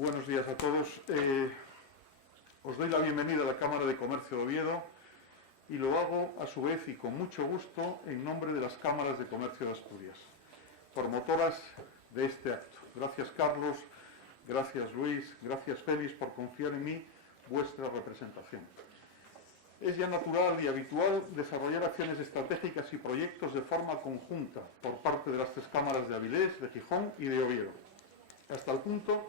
Buenos días a todos. Os doy la bienvenida a la Cámara de Comercio de Oviedo y lo hago a su vez y con mucho gusto en nombre de las Cámaras de Comercio de Asturias, promotoras de este acto. Gracias Carlos, gracias Luis, gracias Félix por confiar en mí vuestra representación. Es ya natural y habitual desarrollar acciones estratégicas y proyectos de forma conjunta por parte de las tres cámaras de Avilés, de Gijón y de Oviedo, hasta el punto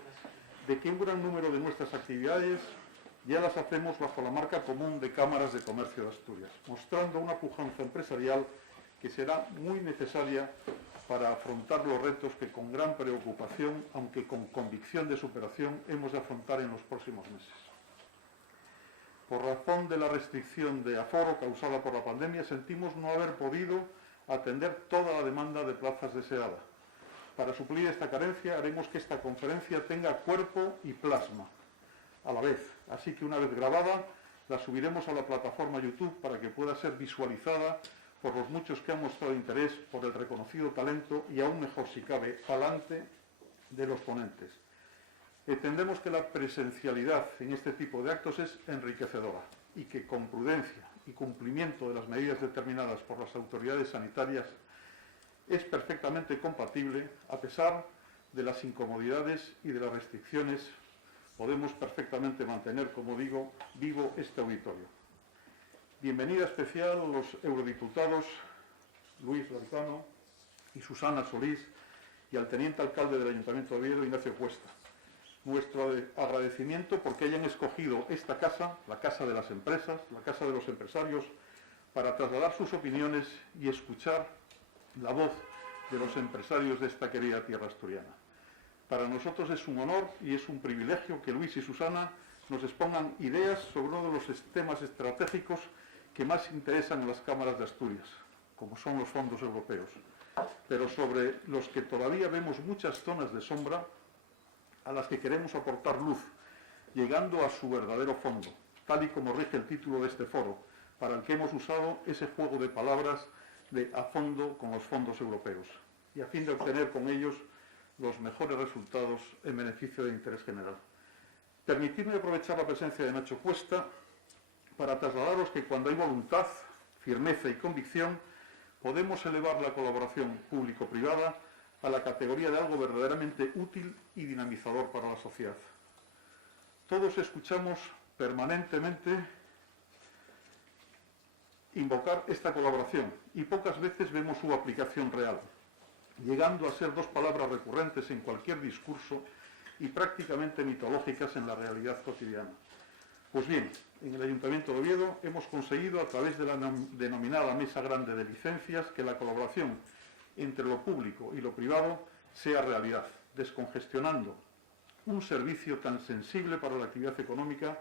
de que un gran número de nuestras actividades ya las hacemos bajo la marca común de Cámaras de Comercio de Asturias, mostrando una pujanza empresarial que será muy necesaria para afrontar los retos que con gran preocupación, aunque con convicción de superación, hemos de afrontar en los próximos meses. Por razón de la restricción de aforo causada por la pandemia, sentimos no haber podido atender toda la demanda de plazas deseada. Para suplir esta carencia, haremos que esta conferencia tenga cuerpo y plasma a la vez. Así que una vez grabada, la subiremos a la plataforma YouTube para que pueda ser visualizada por los muchos que han mostrado interés por el reconocido talento y aún mejor si cabe, talante de los ponentes. Entendemos que la presencialidad en este tipo de actos es enriquecedora y que con prudencia y cumplimiento de las medidas determinadas por las autoridades sanitarias es perfectamente compatible, a pesar de las incomodidades y de las restricciones, podemos perfectamente mantener, como digo, vivo este auditorio. Bienvenida especial a los eurodiputados Luis Lozano y Susana Solís y al teniente alcalde del Ayuntamiento de Oviedo, Ignacio Cuesta. Nuestro agradecimiento porque hayan escogido esta casa, la casa de las empresas, la casa de los empresarios, para trasladar sus opiniones y escuchar la voz de los empresarios de esta querida tierra asturiana. Para nosotros es un honor y es un privilegio que Luis y Susana nos expongan ideas sobre uno de los temas estratégicos que más interesan a las cámaras de Asturias, como son los fondos europeos, pero sobre los que todavía vemos muchas zonas de sombra a las que queremos aportar luz, llegando a su verdadero fondo, tal y como rige el título de este foro, para el que hemos usado ese juego de palabras de a fondo con los fondos europeos, y a fin de obtener con ellos los mejores resultados en beneficio del interés general. Permitidme aprovechar la presencia de Nacho Cuesta para trasladaros que cuando hay voluntad, firmeza y convicción, podemos elevar la colaboración público-privada a la categoría de algo verdaderamente útil y dinamizador para la sociedad. Todos escuchamos permanentemente invocar esta colaboración y pocas veces vemos su aplicación real, llegando a ser dos palabras recurrentes en cualquier discurso y prácticamente mitológicas en la realidad cotidiana. Pues bien, en el Ayuntamiento de Oviedo hemos conseguido, a través de la denominada Mesa Grande de Licencias, que la colaboración entre lo público y lo privado sea realidad, descongestionando un servicio tan sensible para la actividad económica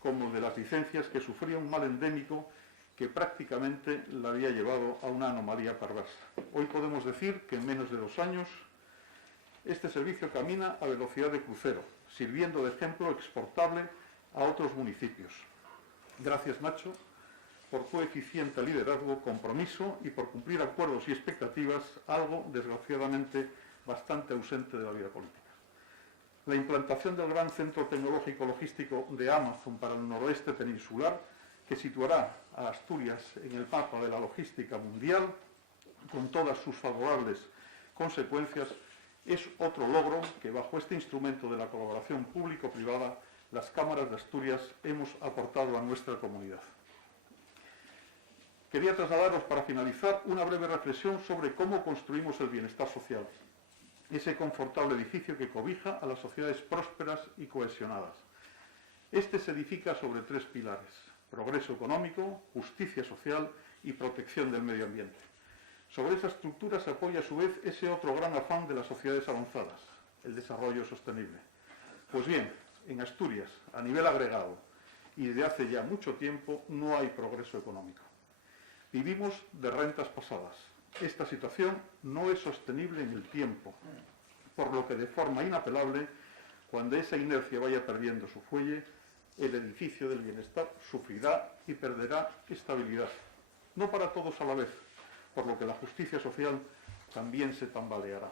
como el de las licencias, que sufría un mal endémico que prácticamente la había llevado a una anomalía perversa. Hoy podemos decir que en menos de 2 años este servicio camina a velocidad de crucero, sirviendo de ejemplo exportable a otros municipios. Gracias, Nacho, por tu eficiente liderazgo, compromiso y por cumplir acuerdos y expectativas, algo, desgraciadamente, bastante ausente de la vida política. La implantación del gran centro tecnológico logístico de Amazon para el noroeste peninsular, que situará a Asturias en el mapa de la logística mundial, con todas sus favorables consecuencias, es otro logro que, bajo este instrumento de la colaboración público-privada, las cámaras de Asturias hemos aportado a nuestra comunidad. Quería trasladaros, para finalizar, una breve reflexión sobre cómo construimos el bienestar social, ese confortable edificio que cobija a las sociedades prósperas y cohesionadas. Este se edifica sobre 3 pilares: progreso económico, justicia social y protección del medio ambiente. Sobre esa estructura se apoya a su vez ese otro gran afán de las sociedades avanzadas, el desarrollo sostenible. Pues bien, en Asturias, a nivel agregado, y desde hace ya mucho tiempo, no hay progreso económico. Vivimos de rentas pasadas. Esta situación no es sostenible en el tiempo, por lo que de forma inapelable, cuando esa inercia vaya perdiendo su fuelle, el edificio del bienestar sufrirá y perderá estabilidad. No para todos a la vez, por lo que la justicia social también se tambaleará.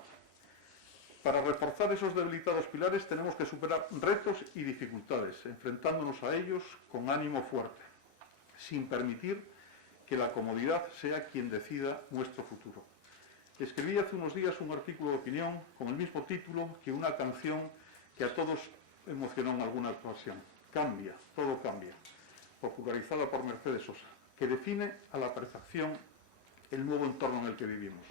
Para reforzar esos debilitados pilares tenemos que superar retos y dificultades, enfrentándonos a ellos con ánimo fuerte, sin permitir que la comodidad sea quien decida nuestro futuro. Escribí hace unos días un artículo de opinión con el mismo título que una canción que a todos emocionó en alguna ocasión. Cambia, todo cambia, popularizada por Mercedes Sosa, que define a la perfección el nuevo entorno en el que vivimos.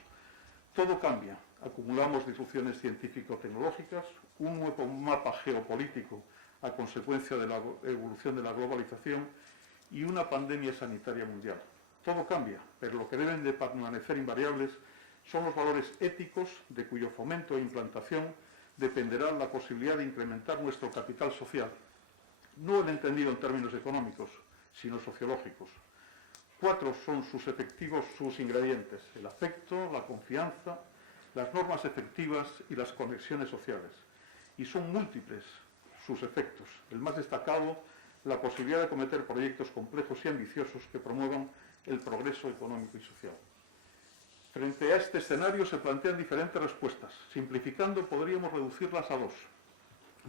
Todo cambia, acumulamos disrupciones científico-tecnológicas, un nuevo mapa geopolítico a consecuencia de la evolución de la globalización y una pandemia sanitaria mundial. Todo cambia, pero lo que deben de permanecer invariables son los valores éticos de cuyo fomento e implantación dependerá la posibilidad de incrementar nuestro capital social, no el entendido en términos económicos, sino sociológicos. 4 son sus ingredientes: el afecto, la confianza, las normas efectivas y las conexiones sociales. Y son múltiples sus efectos. El más destacado, la posibilidad de acometer proyectos complejos y ambiciosos que promuevan el progreso económico y social. Frente a este escenario se plantean diferentes respuestas. Simplificando, podríamos reducirlas a 2.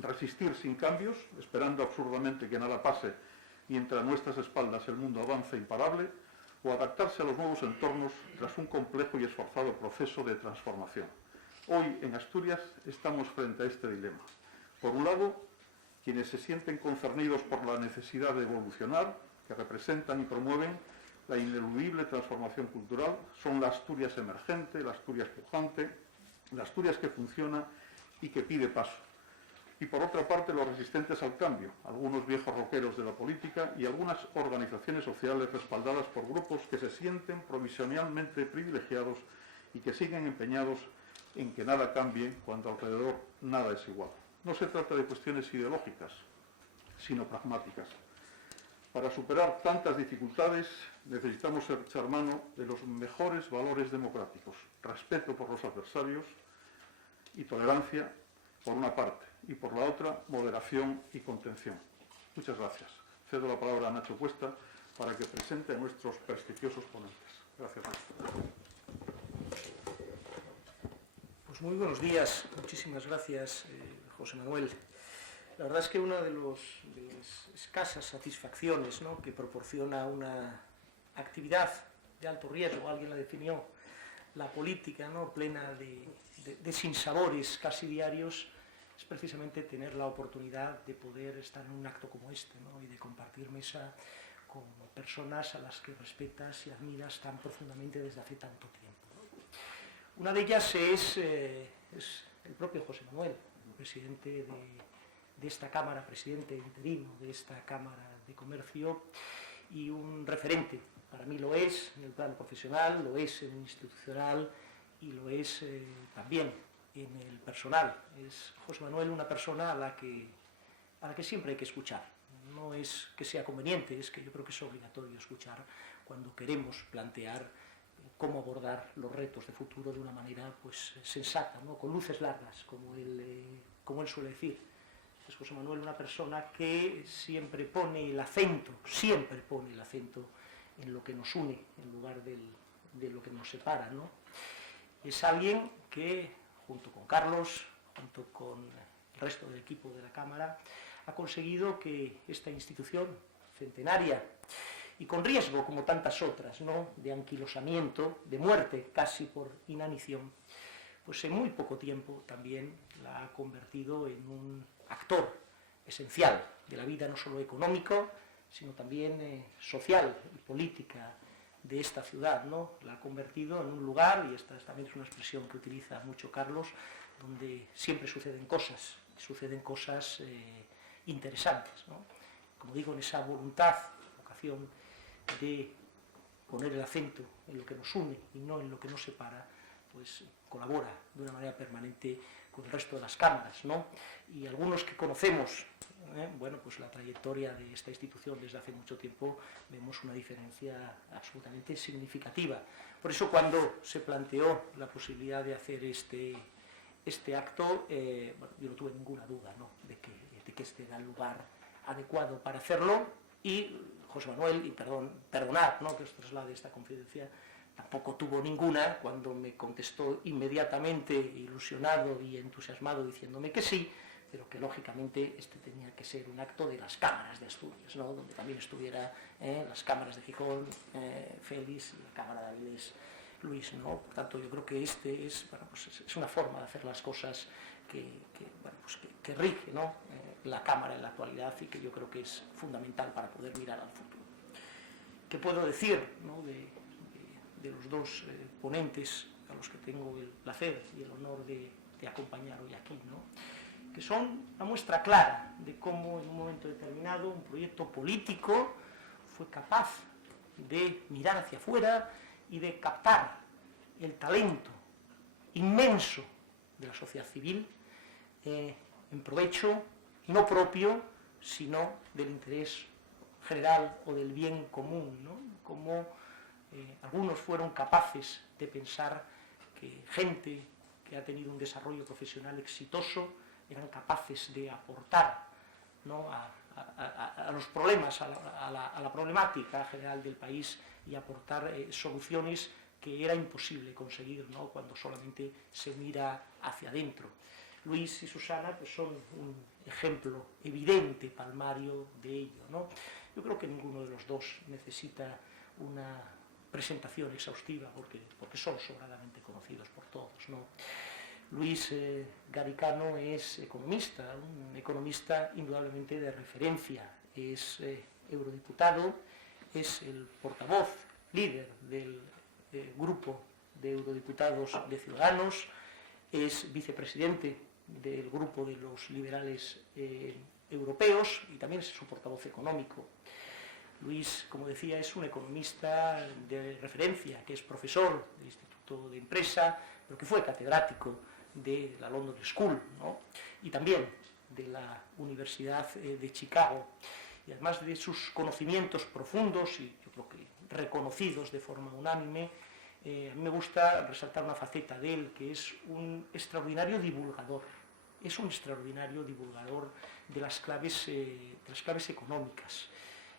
Resistir sin cambios, esperando absurdamente que nada pase mientras a nuestras espaldas el mundo avanza imparable, o adaptarse a los nuevos entornos tras un complejo y esforzado proceso de transformación. Hoy, en Asturias, estamos frente a este dilema. Por un lado, quienes se sienten concernidos por la necesidad de evolucionar, que representan y promueven la ineludible transformación cultural, son la Asturias emergente, la Asturias pujante, la Asturias que funciona y que pide paso. Y por otra parte, los resistentes al cambio, algunos viejos roqueros de la política y algunas organizaciones sociales respaldadas por grupos que se sienten provisionalmente privilegiados y que siguen empeñados en que nada cambie cuando alrededor nada es igual. No se trata de cuestiones ideológicas, sino pragmáticas. Para superar tantas dificultades necesitamos echar mano de los mejores valores democráticos: respeto por los adversarios y tolerancia por una parte, y por la otra, moderación y contención. Muchas gracias. Cedo la palabra a Nacho Cuesta para que presente a nuestros prestigiosos ponentes. Gracias, Nacho. Pues muy buenos días. Muchísimas gracias, José Manuel. La verdad es que una de las escasas satisfacciones, ¿no?, que proporciona una actividad de alto riesgo, alguien la definió, la política, ¿no?, plena de sinsabores casi diarios, es precisamente tener la oportunidad de poder estar en un acto como este, ¿no?, y de compartir mesa con personas a las que respetas y admiras tan profundamente desde hace tanto tiempo, ¿no? Una de ellas es el propio José Manuel, presidente de esta Cámara, presidente interino de esta Cámara de Comercio, y un referente. Para mí lo es en el plano profesional, lo es en el institucional y lo es también en el personal. Es José Manuel una persona a la que siempre hay que escuchar. No es que sea conveniente, es que yo creo que es obligatorio escuchar cuando queremos plantear cómo abordar los retos de futuro de una manera pues sensata, ¿no?, con luces largas, como él suele decir. Es José Manuel una persona que siempre pone el acento en lo que nos une, en lugar de lo que nos separa, ¿no? Es alguien que, junto con Carlos, junto con el resto del equipo de la Cámara, ha conseguido que esta institución centenaria, y con riesgo como tantas otras, ¿no?, de anquilosamiento, de muerte casi por inanición, pues en muy poco tiempo también la ha convertido en un actor esencial de la vida no solo económico, sino también social y política de esta ciudad, ¿no? La ha convertido en un lugar, y esta también es una expresión que utiliza mucho Carlos, donde siempre suceden cosas interesantes, ¿no? Como digo, en esa voluntad, vocación de poner el acento en lo que nos une y no en lo que nos separa, pues colabora de una manera permanente con el resto de las cámaras, ¿no? Y algunos que conocemos, bueno, pues la trayectoria de esta institución desde hace mucho tiempo, vemos una diferencia absolutamente significativa. Por eso, cuando se planteó la posibilidad de hacer este acto, bueno, yo no tuve ninguna duda, ¿no?, de que este era el lugar adecuado para hacerlo. Y José Manuel, y perdonad, ¿no?, que os traslade esta confidencia, tampoco tuvo ninguna cuando me contestó inmediatamente, ilusionado y entusiasmado, diciéndome que sí, pero que lógicamente este tenía que ser un acto de las cámaras de Asturias, ¿no? Donde también estuviera las cámaras de Gijón, Félix, y la Cámara de Avilés, Luis, ¿no? Por tanto, yo creo que este es, bueno, pues es una forma de hacer las cosas que rige, ¿no? La Cámara en la actualidad, y que yo creo que es fundamental para poder mirar al futuro. ¿Qué puedo decir, ¿no? de los dos ponentes a los que tengo el placer y el honor de acompañar hoy aquí, ¿no? Que son una muestra clara de cómo en un momento determinado un proyecto político fue capaz de mirar hacia afuera y de captar el talento inmenso de la sociedad civil en provecho no propio, sino del interés general o del bien común, ¿no? Como algunos fueron capaces de pensar que gente que ha tenido un desarrollo profesional exitoso eran capaces de aportar, ¿no? a los problemas, a la problemática general del país, y aportar soluciones que era imposible conseguir, ¿no? Cuando solamente se mira hacia adentro. Luis y Susana pues son un ejemplo evidente, palmario de ello, ¿no? Yo creo que ninguno de los dos necesita una presentación exhaustiva porque son sobradamente conocidos por todos, ¿no? Luis Garicano es economista, un economista indudablemente de referencia, es eurodiputado, es el portavoz, líder del grupo de eurodiputados de Ciudadanos, es vicepresidente del grupo de los liberales europeos y también es su portavoz económico. Luis, como decía, es un economista de referencia, que es profesor del Instituto de Empresa, pero que fue catedrático de la London School, ¿no? Y también de la Universidad de Chicago. Y además de sus conocimientos profundos y yo creo que reconocidos de forma unánime, a mí me gusta resaltar una faceta de él, que es un extraordinario divulgador. Es un extraordinario divulgador de las claves económicas,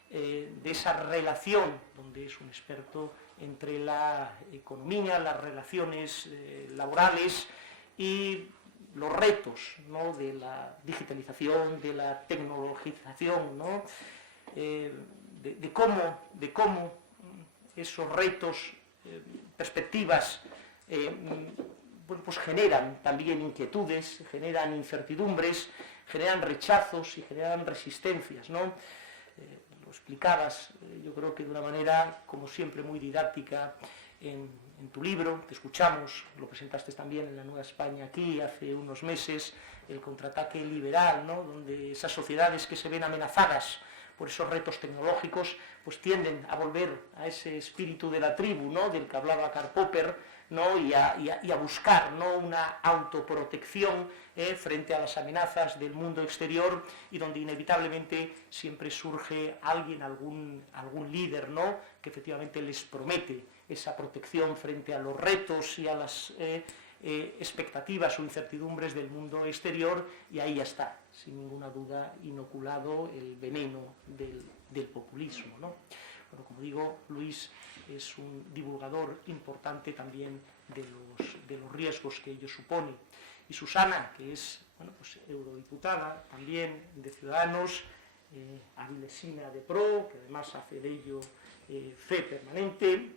de esa relación, donde es un experto entre la economía, las relaciones laborales y los retos, ¿no? De la digitalización, de la tecnologización, ¿no? de cómo esos retos, perspectivas, bueno, pues generan también inquietudes, generan incertidumbres, generan rechazos y generan resistencias, ¿no? Lo explicabas, yo creo que de una manera, como siempre, muy didáctica en tu libro. Te escuchamos, lo presentaste también en la Nueva España aquí hace unos meses, el contraataque liberal, ¿no? Donde esas sociedades que se ven amenazadas por esos retos tecnológicos, pues tienden a volver a ese espíritu de la tribu, ¿no? Del que hablaba Karl Popper, ¿no? y a buscar, ¿no? Una autoprotección frente a las amenazas del mundo exterior, y donde inevitablemente siempre surge algún líder, ¿no? Que efectivamente les promete esa protección frente a los retos y a las expectativas o incertidumbres del mundo exterior, y ahí ya está, sin ninguna duda, inoculado el veneno del populismo, ¿no? Bueno, como digo, Luis es un divulgador importante también de los riesgos que ello supone. Y Susana, que es, bueno, pues eurodiputada también de Ciudadanos, avilesina de PRO, que además hace de ello fe permanente,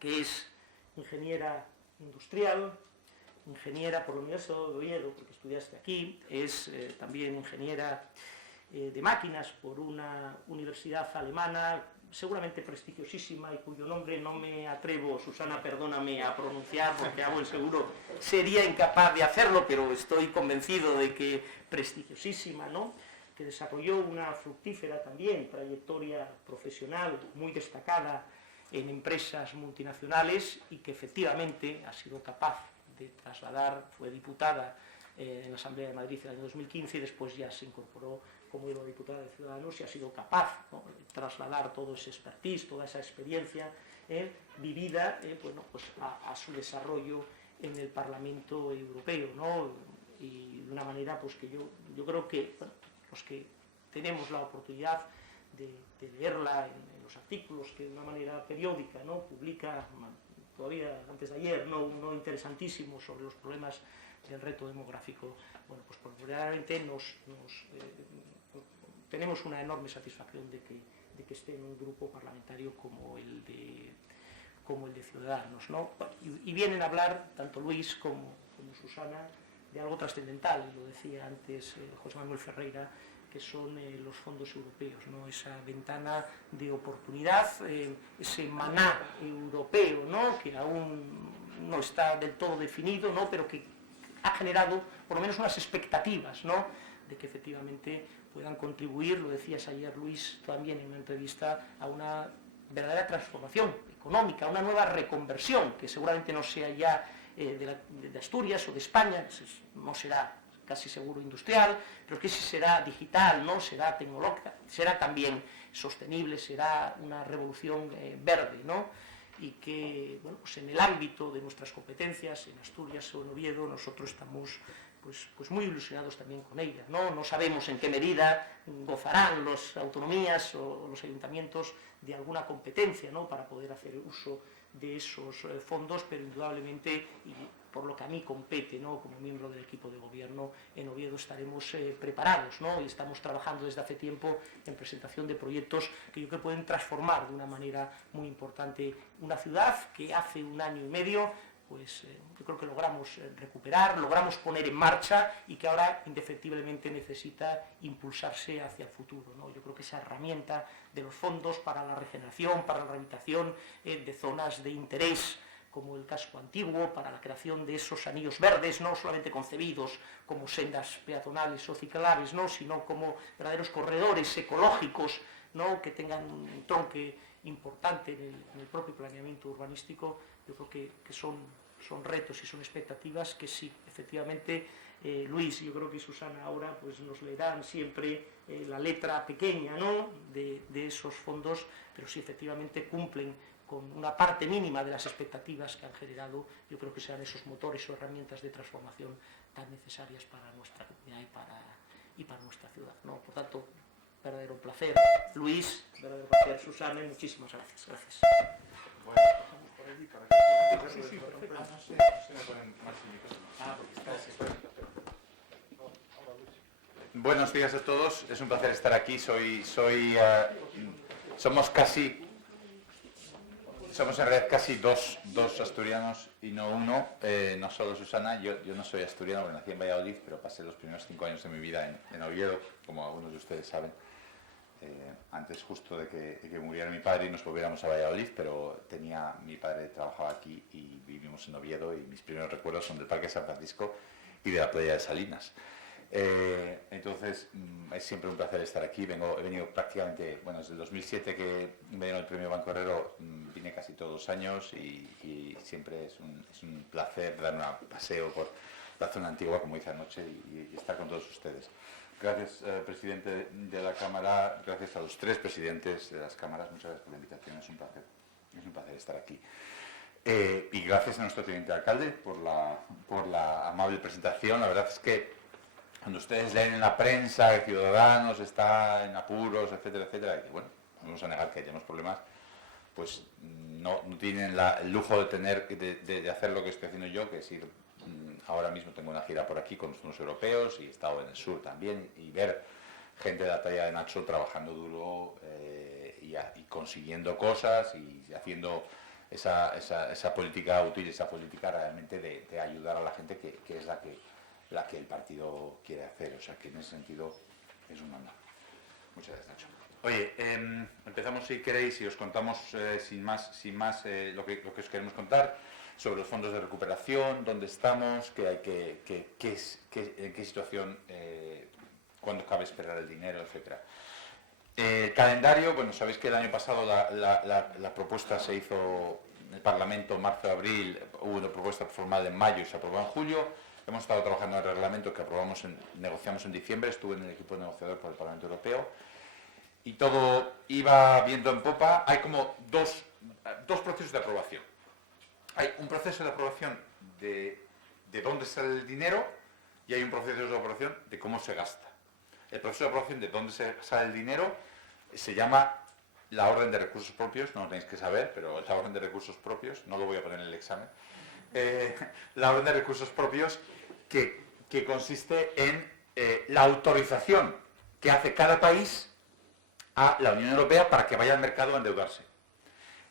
que es ingeniera industrial, ingeniera por la Universidad de Oviedo, porque estudiaste aquí, es también ingeniera de máquinas por una universidad alemana, seguramente prestigiosísima, y cuyo nombre no me atrevo, Susana, perdóname, a pronunciar, porque a buen seguro sería incapaz de hacerlo, pero estoy convencido de que prestigiosísima, ¿no? Que desarrolló una fructífera también trayectoria profesional muy destacada en empresas multinacionales, y que efectivamente ha sido capaz de trasladar, fue diputada en la Asamblea de Madrid en el año 2015, y después ya se incorporó como eurodiputada de Ciudadanos, y ha sido capaz, ¿no? de trasladar todo ese expertise, toda esa experiencia vivida bueno, pues a su desarrollo en el Parlamento Europeo, ¿no? Y de una manera pues que yo creo que, bueno, los que tenemos la oportunidad de leerla en los artículos que de una manera periódica, ¿no?, publica, todavía antes de ayer, uno interesantísimo sobre los problemas del reto demográfico. Bueno, pues probablemente tenemos una enorme satisfacción de que esté en un grupo parlamentario como el de Ciudadanos, ¿no? Y vienen a hablar, tanto Luis como Susana, de algo trascendental, lo decía antes José Manuel Ferreira, que son los fondos europeos, ¿no?, esa ventana de oportunidad, ese maná europeo, ¿no?, que aún no está del todo definido, ¿no?, pero que ha generado por lo menos unas expectativas, ¿no?, de que efectivamente puedan contribuir, lo decías ayer Luis también en una entrevista, a una verdadera transformación económica, una nueva reconversión, que seguramente no sea ya de Asturias o de España, no será casi seguro industrial, pero que sí será digital, ¿no?, será tecnológica, será también sostenible, será una revolución verde, ¿no?, y que, bueno, pues en el ámbito de nuestras competencias, en Asturias o en Oviedo, nosotros estamos pues muy ilusionados también con ella, ¿no? No sabemos en qué medida gozarán las autonomías o los ayuntamientos de alguna competencia, ¿no?, para poder hacer uso de esos fondos, pero indudablemente, y por lo que a mí compete, ¿no?, como miembro del equipo de gobierno, en Oviedo estaremos preparados, ¿no?, y estamos trabajando desde hace tiempo en presentación de proyectos que yo creo que pueden transformar de una manera muy importante una ciudad que hace un año y medio pues yo creo que logramos recuperar, logramos poner en marcha y que ahora indefectiblemente necesita impulsarse hacia el futuro, ¿no? Yo creo que esa herramienta de los fondos para la regeneración, para la rehabilitación de zonas de interés, como el casco antiguo, para la creación de esos anillos verdes, no solamente concebidos como sendas peatonales o ciclables, ¿no?, sino como verdaderos corredores ecológicos, ¿no?, que tengan un tronque importante en el propio planeamiento urbanístico. Yo creo que son retos y son expectativas que sí, efectivamente, Luis, yo creo que Susana ahora pues nos leerán siempre la letra pequeña, ¿no?, de esos fondos, pero sí efectivamente cumplen con una parte mínima de las expectativas que han generado. Yo creo que serán esos motores o herramientas de transformación tan necesarias para nuestra comunidad y para nuestra ciudad, ¿no? Por tanto, verdadero placer, Luis, verdadero placer, Susana, y muchísimas gracias. Gracias. Bueno, pasamos por allí para que... Sí, sí, perfecto. Ah, no sé, se me ponen más indicados. Ah, porque estás... Buenos días a todos, es un placer estar aquí. Somos en realidad casi dos asturianos y no uno, no solo Susana. Yo no soy asturiano, porque nací en Valladolid, pero pasé los primeros 5 años de mi vida en Oviedo, como algunos de ustedes saben. Antes justo de que muriera mi padre y nos volviéramos a Valladolid, pero mi padre trabajaba aquí y vivimos en Oviedo, y mis primeros recuerdos son del Parque San Francisco y de la playa de Salinas. Entonces es siempre un placer estar aquí. He venido prácticamente, bueno, desde el 2007 que me dieron el premio Banco Herrero, vine casi todos los años y siempre es un placer dar un paseo por la zona antigua, como hice anoche, y estar con todos ustedes. Gracias, presidente de la Cámara, gracias a los 3 presidentes de las cámaras, muchas gracias por la invitación, es un placer estar aquí. Y gracias a nuestro teniente alcalde por la amable presentación. La verdad es que cuando ustedes leen en la prensa que Ciudadanos está en apuros, etcétera, etcétera, y bueno, vamos a negar que hayamos problemas, pues no tienen el lujo de hacer lo que estoy haciendo yo, que es ir, ahora mismo tengo una gira por aquí con los fondos europeos y he estado en el sur también, y ver gente de la talla de Nacho trabajando duro y consiguiendo cosas y haciendo esa política útil, esa política realmente de ayudar a la gente, que es la que el partido quiere hacer. O sea que en ese sentido es un honor. Muchas gracias, Nacho. Oye, empezamos, si queréis, y os contamos sin más lo que os queremos contar sobre los fondos de recuperación, dónde estamos, en qué situación, cuándo cabe esperar el dinero, etcétera. El calendario, bueno, sabéis que el año pasado la propuesta se hizo en el Parlamento en marzo-abril, hubo una propuesta formal en mayo y se aprobó en julio. Hemos estado trabajando en el reglamento que negociamos en diciembre, estuve en el equipo negociador por el Parlamento Europeo y todo iba viento en popa. Hay como dos procesos de aprobación. Hay un proceso de aprobación de dónde sale el dinero y hay un proceso de aprobación de cómo se gasta. El proceso de aprobación de dónde sale el dinero se llama la orden de recursos propios, no lo tenéis que saber, pero la orden de recursos propios, no lo voy a poner en el examen, la orden de recursos propios que consiste en la autorización que hace cada país a la Unión Europea para que vaya al mercado a endeudarse.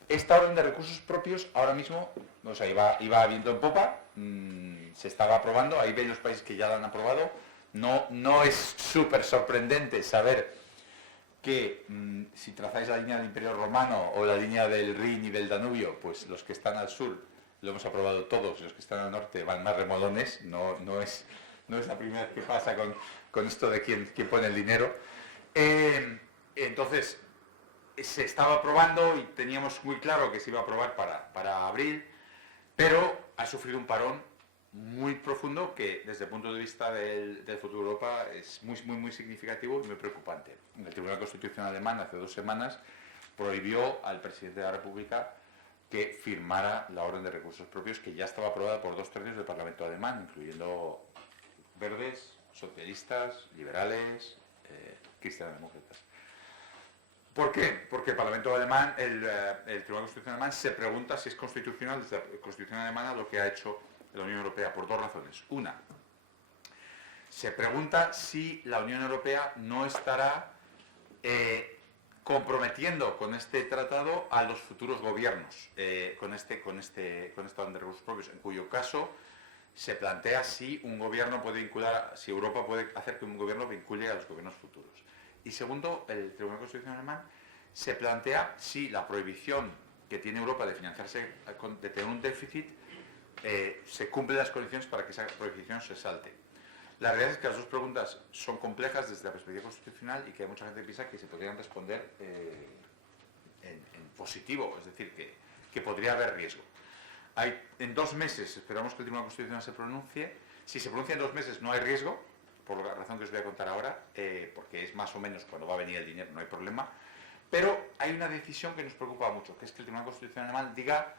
Esta orden de recursos propios ahora mismo, o sea, iba viento en popa, se estaba aprobando, ahí veis los países que ya la han aprobado. No es súper sorprendente saber que si trazáis la línea del Imperio Romano o la línea del Rin y del Danubio, pues los que están al sur lo hemos aprobado todos, y los que están al norte van más remolones, no es la primera vez que pasa con esto de quién pone el dinero. Entonces, se estaba aprobando y teníamos muy claro que se iba a aprobar para abril, pero ha sufrido un parón muy profundo que desde el punto de vista del futuro de Europa es muy significativo y muy preocupante. El Tribunal Constitucional alemán hace 2 semanas prohibió al presidente de la República que firmara la orden de recursos propios, que ya estaba aprobada por 2/3 del Parlamento alemán, incluyendo verdes, socialistas, liberales, cristianos-demócratas. ¿Por qué? Porque el Parlamento alemán, el Tribunal Constitucional alemán se pregunta si es constitucional desde la Constitución alemana lo que ha hecho la Unión Europea, por 2 razones. Una, se pregunta si la Unión Europea no estará comprometiendo con este tratado a los futuros gobiernos, con esta orden de recursos propios, en cuyo caso se plantea si un gobierno puede vincular, si Europa puede hacer que un gobierno vincule a los gobiernos futuros. Y segundo, el Tribunal Constitucional alemán se plantea si la prohibición que tiene Europa de financiarse, de tener un déficit, se cumplen las condiciones para que esa prohibición se salte. La realidad es que las dos preguntas son complejas desde la perspectiva constitucional y que mucha gente piensa que se podrían responder en positivo, es decir, que podría haber riesgo. En 2 meses esperamos que el Tribunal Constitucional se pronuncie. Si se pronuncia en 2 meses no hay riesgo, por la razón que os voy a contar ahora, porque es más o menos cuando va a venir el dinero, no hay problema. Pero hay una decisión que nos preocupa mucho, que es que el Tribunal Constitucional alemán diga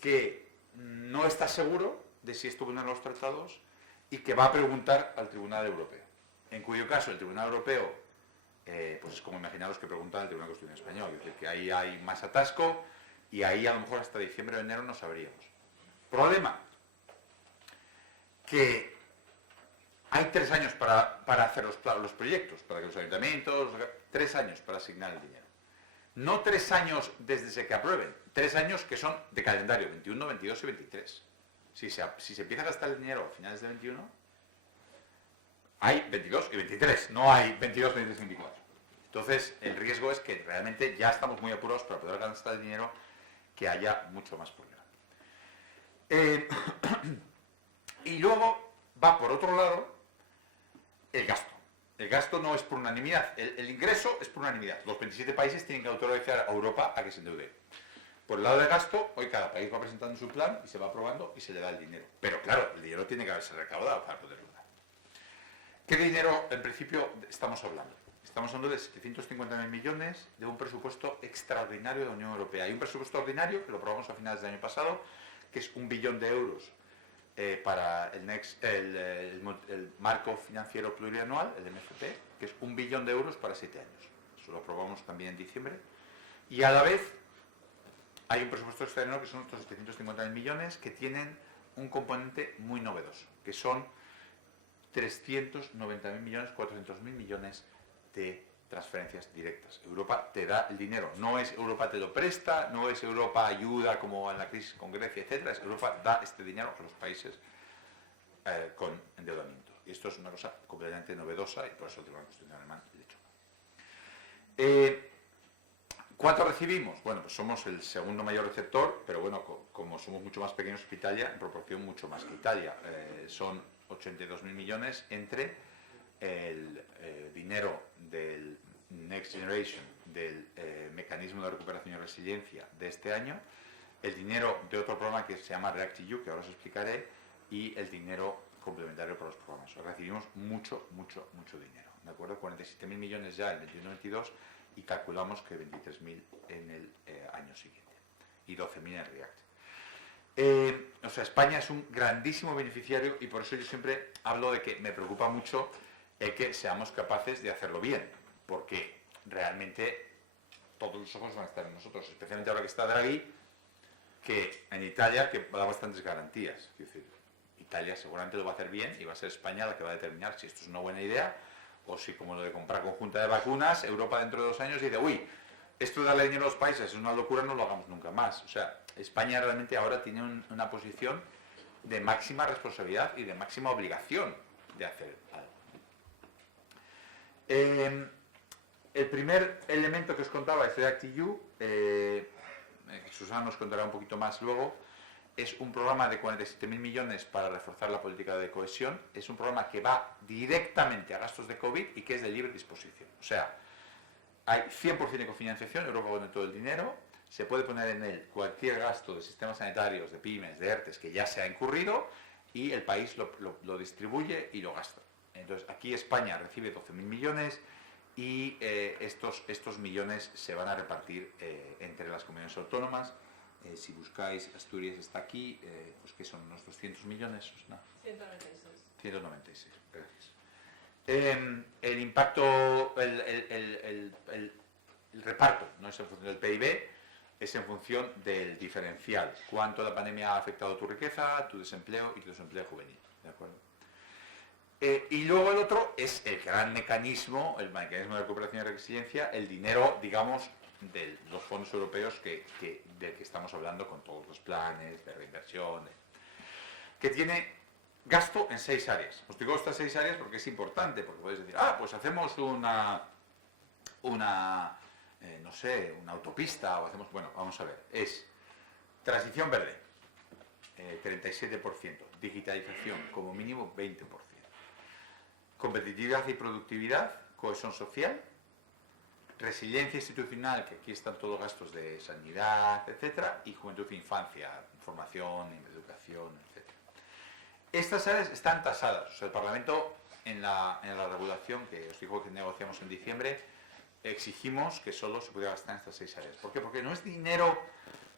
que no está seguro de si esto vulnera los tratados y que va a preguntar al Tribunal Europeo. En cuyo caso el Tribunal Europeo, pues es como imaginaros que pregunta al Tribunal Constitucional español, es decir, que ahí hay más atasco y ahí a lo mejor hasta diciembre o enero no sabríamos. Problema, que hay 3 años para hacer los proyectos, para que los ayuntamientos, 3 años para asignar el dinero. No 3 años desde que aprueben, 3 años que son de calendario, 21, 22 y 23. Si se empieza a gastar el dinero a finales de 21, hay 22 y 23, no hay 22, 23 y 24. Entonces, el riesgo es que realmente ya estamos muy apurados para poder gastar el dinero, que haya mucho más problema. Y luego va por otro lado el gasto. El gasto no es por unanimidad, el ingreso es por unanimidad. Los 27 países tienen que autorizar a Europa a que se endeude. Por el lado del gasto, hoy cada país va presentando su plan y se va aprobando y se le da el dinero. Pero claro, el dinero tiene que haberse recaudado para poderlo dar. ¿Qué dinero, en principio, estamos hablando? Estamos hablando de 750.000 millones de un presupuesto extraordinario de la Unión Europea. Hay un presupuesto ordinario, que lo aprobamos a finales del año pasado, que es 1 billón de euros para el marco financiero plurianual, el MFP, que es 1 billón de euros para 7 años. Eso lo aprobamos también en diciembre. Y a la vez hay un presupuesto extraordinario que son estos 750.000 millones que tienen un componente muy novedoso, que son 390.000 millones, 400.000 millones de transferencias directas. Europa te da el dinero, no es Europa te lo presta, no es Europa ayuda como en la crisis con Grecia, etcétera, es Europa da este dinero a los países con endeudamiento. Y esto es una cosa completamente novedosa y por eso el Tribunal Constitucional alemán le choca. ¿Cuánto recibimos? Bueno, pues somos el segundo mayor receptor, pero bueno, como somos mucho más pequeños que Italia, en proporción mucho más que Italia. Son 82.000 millones entre el dinero del Next Generation, del Mecanismo de Recuperación y Resiliencia de este año, el dinero de otro programa que se llama REACT-EU, que ahora os explicaré, y el dinero complementario para los programas. Recibimos mucho dinero, ¿de acuerdo? 47.000 millones ya en el 21-22 y calculamos que 23.000 en el año siguiente y 12.000 en REACT. O sea, España es un grandísimo beneficiario y por eso yo siempre hablo de que me preocupa mucho que seamos capaces de hacerlo bien, porque realmente todos los ojos van a estar en nosotros, especialmente ahora que está Draghi, que en Italia que da bastantes garantías. Es decir, Italia seguramente lo va a hacer bien y va a ser España la que va a determinar si esto es una buena idea o si, como lo de comprar conjunta de vacunas, Europa dentro de 2 años dice, uy, esto de darle dinero a los países es una locura, no lo hagamos nunca más. O sea, España realmente ahora tiene una posición de máxima responsabilidad y de máxima obligación de hacer algo. El primer elemento que os contaba de FEACT-EU, Susana nos contará un poquito más luego, es un programa de 47.000 millones para reforzar la política de cohesión. Es un programa que va directamente a gastos de COVID y que es de libre disposición. O sea, hay 100% de cofinanciación, Europa pone todo el dinero, se puede poner en él cualquier gasto de sistemas sanitarios, de pymes, de ERTES que ya se ha incurrido y el país lo distribuye y lo gasta. Entonces, aquí España recibe 12.000 millones y estos millones se van a repartir entre las comunidades autónomas. Si buscáis, Asturias está aquí, pues que son unos 200 millones, ¿no? 196. 196, gracias. El impacto, el reparto no es en función del PIB, es en función del diferencial. Cuánto la pandemia ha afectado tu riqueza, tu desempleo y tu desempleo juvenil. ¿De acuerdo? Y luego el otro es el gran mecanismo, el mecanismo de recuperación y resiliencia, el dinero, digamos, de los fondos europeos del que estamos hablando con todos los planes de reinversión, que tiene gasto en 6 áreas. Os digo estas 6 áreas porque es importante, porque podéis decir, pues hacemos una no sé, una autopista, o hacemos, bueno, vamos a ver, es transición verde, 37%, digitalización, como mínimo 20%, competitividad y productividad, cohesión social, resiliencia institucional, que aquí están todos los gastos de sanidad, etcétera, y juventud e infancia, formación, educación, etcétera. Estas áreas están tasadas. O sea, el Parlamento, en la regulación que os digo que negociamos en diciembre, exigimos que solo se pudiera gastar en estas 6 áreas. ¿Por qué? Porque no es dinero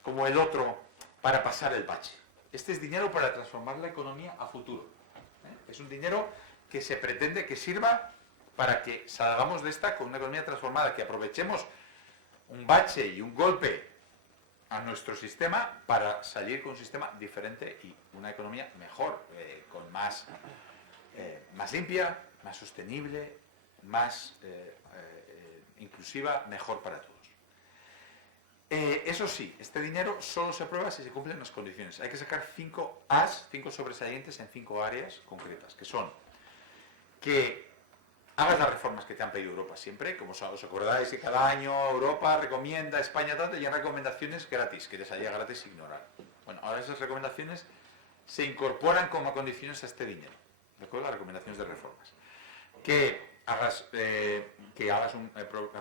como el otro para pasar el bache. Este es dinero para transformar la economía a futuro. Es un dinero que se pretende que sirva para que salgamos de esta con una economía transformada, que aprovechemos un bache y un golpe a nuestro sistema para salir con un sistema diferente y una economía mejor, con más limpia, más sostenible, más inclusiva, mejor para todos. Eso sí, este dinero solo se aprueba si se cumplen las condiciones. Hay que sacar 5 As, 5 sobresalientes en 5 áreas concretas, que son que hagas las reformas que te han pedido Europa siempre, como os acordáis que cada año Europa recomienda a España tanto y hay recomendaciones gratis, que te salía gratis ignorar. Bueno, ahora esas recomendaciones se incorporan como condiciones a este dinero, ¿de acuerdo? Las recomendaciones de reformas. Que hagas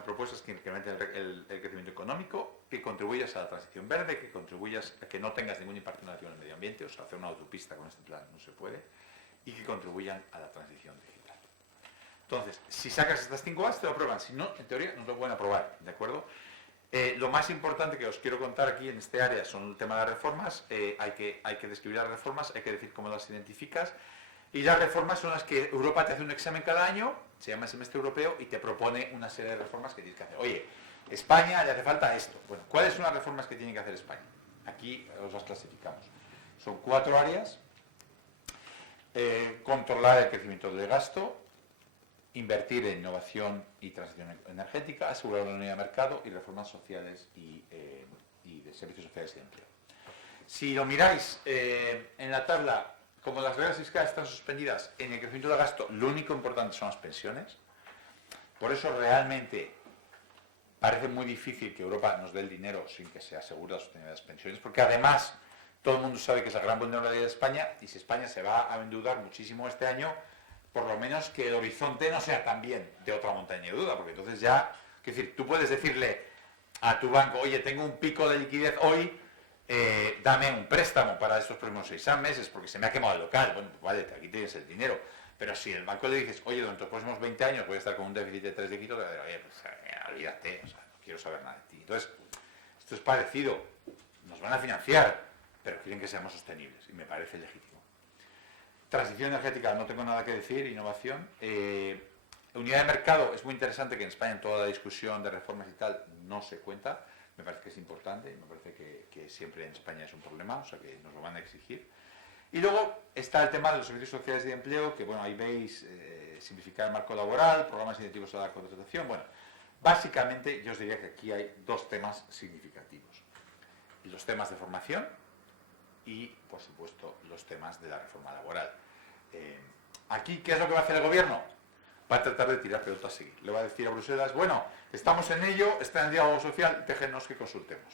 propuestas que incrementen el crecimiento económico, que contribuyas a la transición verde, que contribuyas a que no tengas ningún impacto negativo en el medio ambiente, o sea, hacer una autopista con este plan no se puede, y que contribuyan a la transición digital. Entonces, si sacas estas 5 As, te lo aprueban. Si no, en teoría, no te lo pueden aprobar, ¿de acuerdo? Lo más importante que os quiero contar aquí en este área son el tema de las reformas. Hay que describir las reformas, hay que decir cómo las identificas. Y las reformas son las que Europa te hace un examen cada año, se llama el semestre europeo, y te propone una serie de reformas que tienes que hacer. Oye, España le hace falta esto. Bueno, ¿cuáles son las reformas que tiene que hacer España? Aquí os las clasificamos. Son 4 áreas. Controlar el crecimiento del gasto, invertir en innovación y transición energética, asegurar la unidad de mercado y reformas sociales y de servicios sociales y de empleo. Si lo miráis en la tabla, como las reglas fiscales están suspendidas en el crecimiento del gasto, lo único importante son las pensiones. Por eso realmente parece muy difícil que Europa nos dé el dinero sin que se asegure la sostenibilidad de las pensiones, porque además todo el mundo sabe que es la gran vulnerabilidad de España, y si España se va a endeudar muchísimo este año, por lo menos que el horizonte no sea también de otra montaña de duda, porque entonces ya, es decir, tú puedes decirle a tu banco, oye, tengo un pico de liquidez hoy, dame un préstamo para estos próximos 6 meses, porque se me ha quemado el local. Bueno, pues vale, aquí tienes el dinero. Pero si el banco le dices, oye, durante los próximos 20 años voy a estar con un déficit de 3 dígitos, te va a decir, oye, pues olvídate, o sea, no quiero saber nada de ti. Entonces, esto es parecido, nos van a financiar, pero quieren que seamos sostenibles, y me parece legítimo. Transición energética, no tengo nada que decir, innovación. Unidad de mercado es muy interesante, que en España en toda la discusión de reformas y tal no se cuenta. Me parece que es importante, me parece que siempre en España es un problema, o sea que nos lo van a exigir. Y luego está el tema de los servicios sociales y de empleo, que bueno, ahí veis simplificar el marco laboral, programas incentivos a la contratación. Bueno, básicamente yo os diría que aquí hay dos temas significativos. Los temas de formación y, por supuesto, los temas de la reforma laboral. Aquí, ¿qué es lo que va a hacer el gobierno? Va a tratar de tirar pelota a seguir. Le va a decir a Bruselas, bueno, estamos en ello, está en el diálogo social, déjenos que consultemos.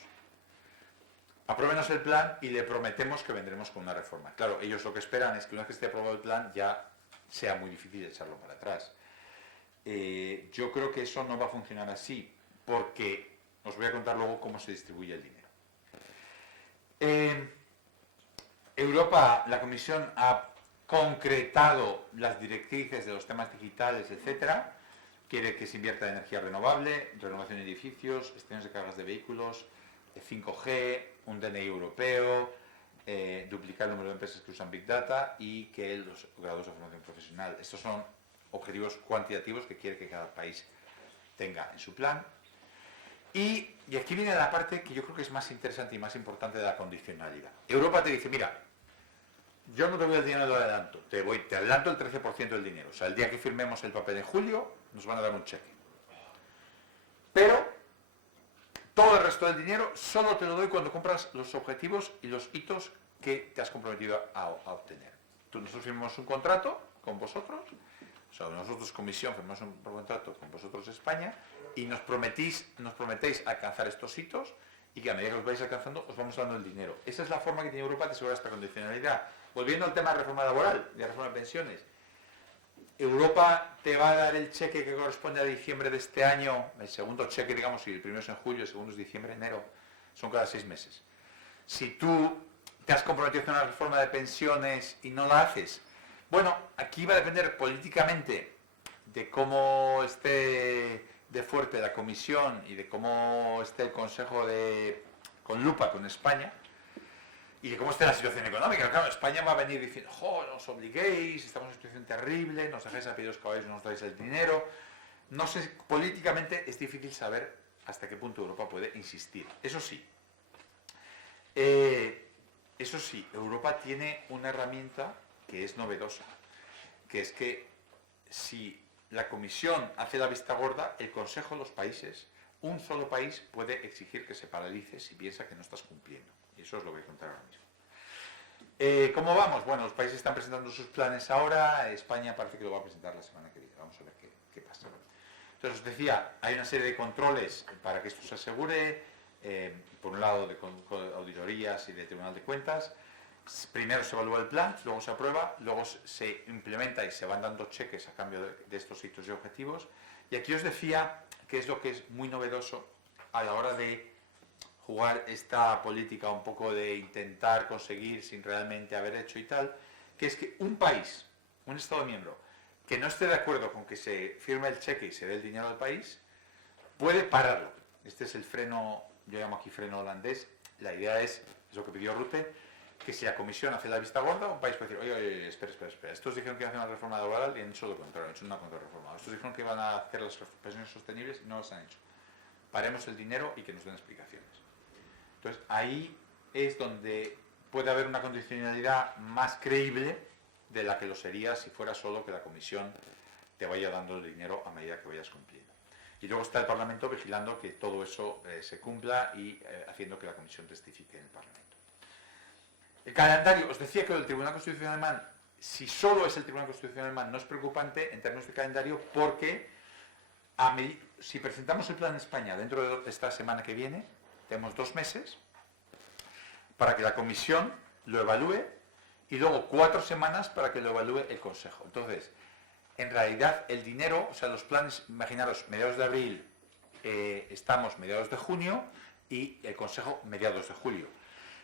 Apruébenos el plan y le prometemos que vendremos con una reforma. Claro, ellos lo que esperan es que una vez que esté aprobado el plan ya sea muy difícil echarlo para atrás. Yo creo que eso no va a funcionar así, porque os voy a contar luego cómo se distribuye el dinero. Europa, la Comisión ha concretado las directrices de los temas digitales, etcétera. Quiere que se invierta en energía renovable, renovación de edificios, estaciones de cargas de vehículos, 5G, un DNI europeo, duplicar el número de empresas que usan Big Data y que los grados de formación profesional. Estos son objetivos cuantitativos que quiere que cada país tenga en su plan. Y aquí viene la parte que yo creo que es más interesante y más importante de la condicionalidad. Europa te dice, mira, yo no te voy el dinero de adelanto, te adelanto el 13% del dinero. O sea, el día que firmemos el papel en julio, nos van a dar un cheque. Pero todo el resto del dinero solo te lo doy cuando compras los objetivos y los hitos que te has comprometido a obtener. Nosotros firmamos un contrato con vosotros, o sea, nosotros Comisión firmamos un contrato con vosotros España y nos prometéis alcanzar estos hitos y que a medida que los vais alcanzando os vamos dando el dinero. Esa es la forma que tiene Europa de asegurar esta condicionalidad. Volviendo al tema de reforma laboral y de reforma de pensiones, Europa te va a dar el cheque que corresponde a diciembre de este año, el segundo cheque, digamos, si el primero es en julio, el segundo es diciembre, enero, son cada 6 meses. Si tú te has comprometido a hacer una reforma de pensiones y no la haces, bueno, aquí va a depender políticamente de cómo esté de fuerte la Comisión y de cómo esté el Consejo con lupa con España, y de cómo esté la situación económica. Claro, España va a venir diciendo, no os obliguéis, estamos en una situación terrible, nos dejáis a pie los caballos y nos dais el dinero. No sé, políticamente es difícil saber hasta qué punto Europa puede insistir. Eso sí, Europa tiene una herramienta que es novedosa, que es que si la Comisión hace la vista gorda, el Consejo, los países, un solo país puede exigir que se paralice si piensa que no estás cumpliendo. Y eso os lo voy a contar ahora mismo. ¿Cómo vamos? Bueno, los países están presentando sus planes ahora. España parece que lo va a presentar la semana que viene. Vamos a ver qué pasa. Entonces, os decía, hay una serie de controles para que esto se asegure. Por un lado, de auditorías y de Tribunal de Cuentas. Primero se evalúa el plan, luego se aprueba, luego se implementa y se van dando cheques a cambio de estos hitos y objetivos. Y aquí os decía que es lo que es muy novedoso a la hora de jugar esta política un poco de intentar conseguir sin realmente haber hecho y tal, que es que un país, un Estado miembro, que no esté de acuerdo con que se firme el cheque y se dé el dinero al país, puede pararlo. Este es el freno, yo llamo aquí freno holandés. La idea es lo que pidió Rutte, que si la Comisión hace la vista gorda, un país puede decir, oye, espera. Estos dijeron que iban a hacer una reforma laboral y han hecho lo contrario, han hecho una contrarreforma. Estos dijeron que iban a hacer las pensiones sostenibles y no las han hecho. Paremos el dinero y que nos den explicaciones. Entonces, ahí es donde puede haber una condicionalidad más creíble de la que lo sería si fuera solo que la Comisión te vaya dando el dinero a medida que vayas cumpliendo. Y luego está el Parlamento vigilando que todo eso se cumpla y haciendo que la Comisión testifique en el Parlamento. El calendario, os decía que el Tribunal Constitucional alemán, si solo es el Tribunal Constitucional alemán, no es preocupante en términos de calendario porque si presentamos el plan en España dentro de esta semana que viene, tenemos 2 meses para que la Comisión lo evalúe y luego 4 semanas para que lo evalúe el Consejo. Entonces, en realidad el dinero, o sea, los planes, imaginaros, mediados de abril, estamos mediados de junio y el Consejo mediados de julio.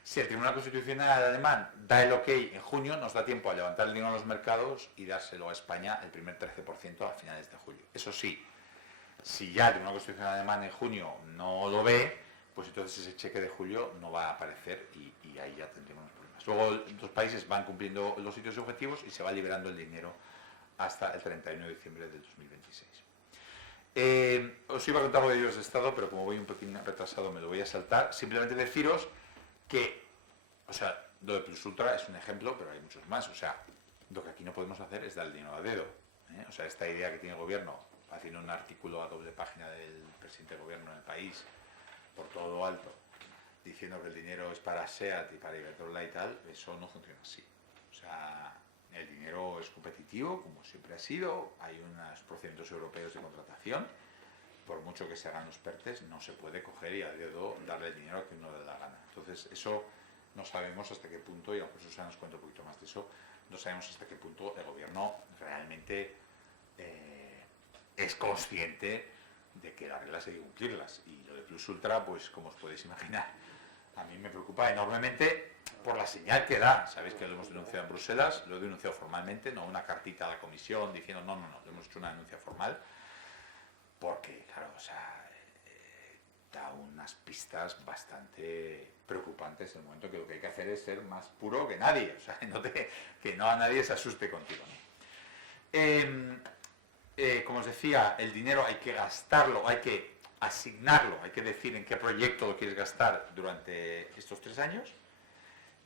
Si el Tribunal Constitucional alemán da el ok en junio, nos da tiempo a levantar el dinero a los mercados y dárselo a España el primer 13% a finales de julio. Eso sí, si ya el Tribunal Constitucional alemán en junio no lo ve, pues entonces ese cheque de julio no va a aparecer y ahí ya tendremos problemas. Luego los países van cumpliendo los sitios y objetivos y se va liberando el dinero hasta el 31 de diciembre del 2026. Os iba a contar lo de ayudas de Estado, pero como voy un poquito retrasado me lo voy a saltar. Simplemente deciros que, o sea, lo de Plus Ultra es un ejemplo, pero hay muchos más. O sea, lo que aquí no podemos hacer es dar el dinero a dedo. O sea, esta idea que tiene el gobierno, haciendo un artículo a doble página del presidente del gobierno en el país, por todo lo alto, diciendo que el dinero es para SEAT y para Iberdrola y tal, eso no funciona así. O sea, el dinero es competitivo, como siempre ha sido, hay unos procedimientos europeos de contratación, por mucho que se hagan los PERTES, no se puede coger y a dedo darle el dinero a quien uno le da la gana. Entonces, eso no sabemos hasta qué punto, y a lo mejor Susana nos cuenta un poquito más de eso, no sabemos hasta qué punto el gobierno realmente es consciente de que las reglas hay que cumplirlas. Y lo de Plus Ultra, pues como os podéis imaginar, a mí me preocupa enormemente por la señal que da. Sabéis que lo hemos denunciado en Bruselas, lo he denunciado formalmente, no una cartita a la comisión diciendo no, lo hemos hecho una denuncia formal, porque, claro, o sea, da unas pistas bastante preocupantes en el momento que lo que hay que hacer es ser más puro que nadie, o sea, que no a nadie se asuste contigo, ¿no? Como os decía, el dinero hay que gastarlo, hay que asignarlo, hay que decir en qué proyecto lo quieres gastar durante estos 3 años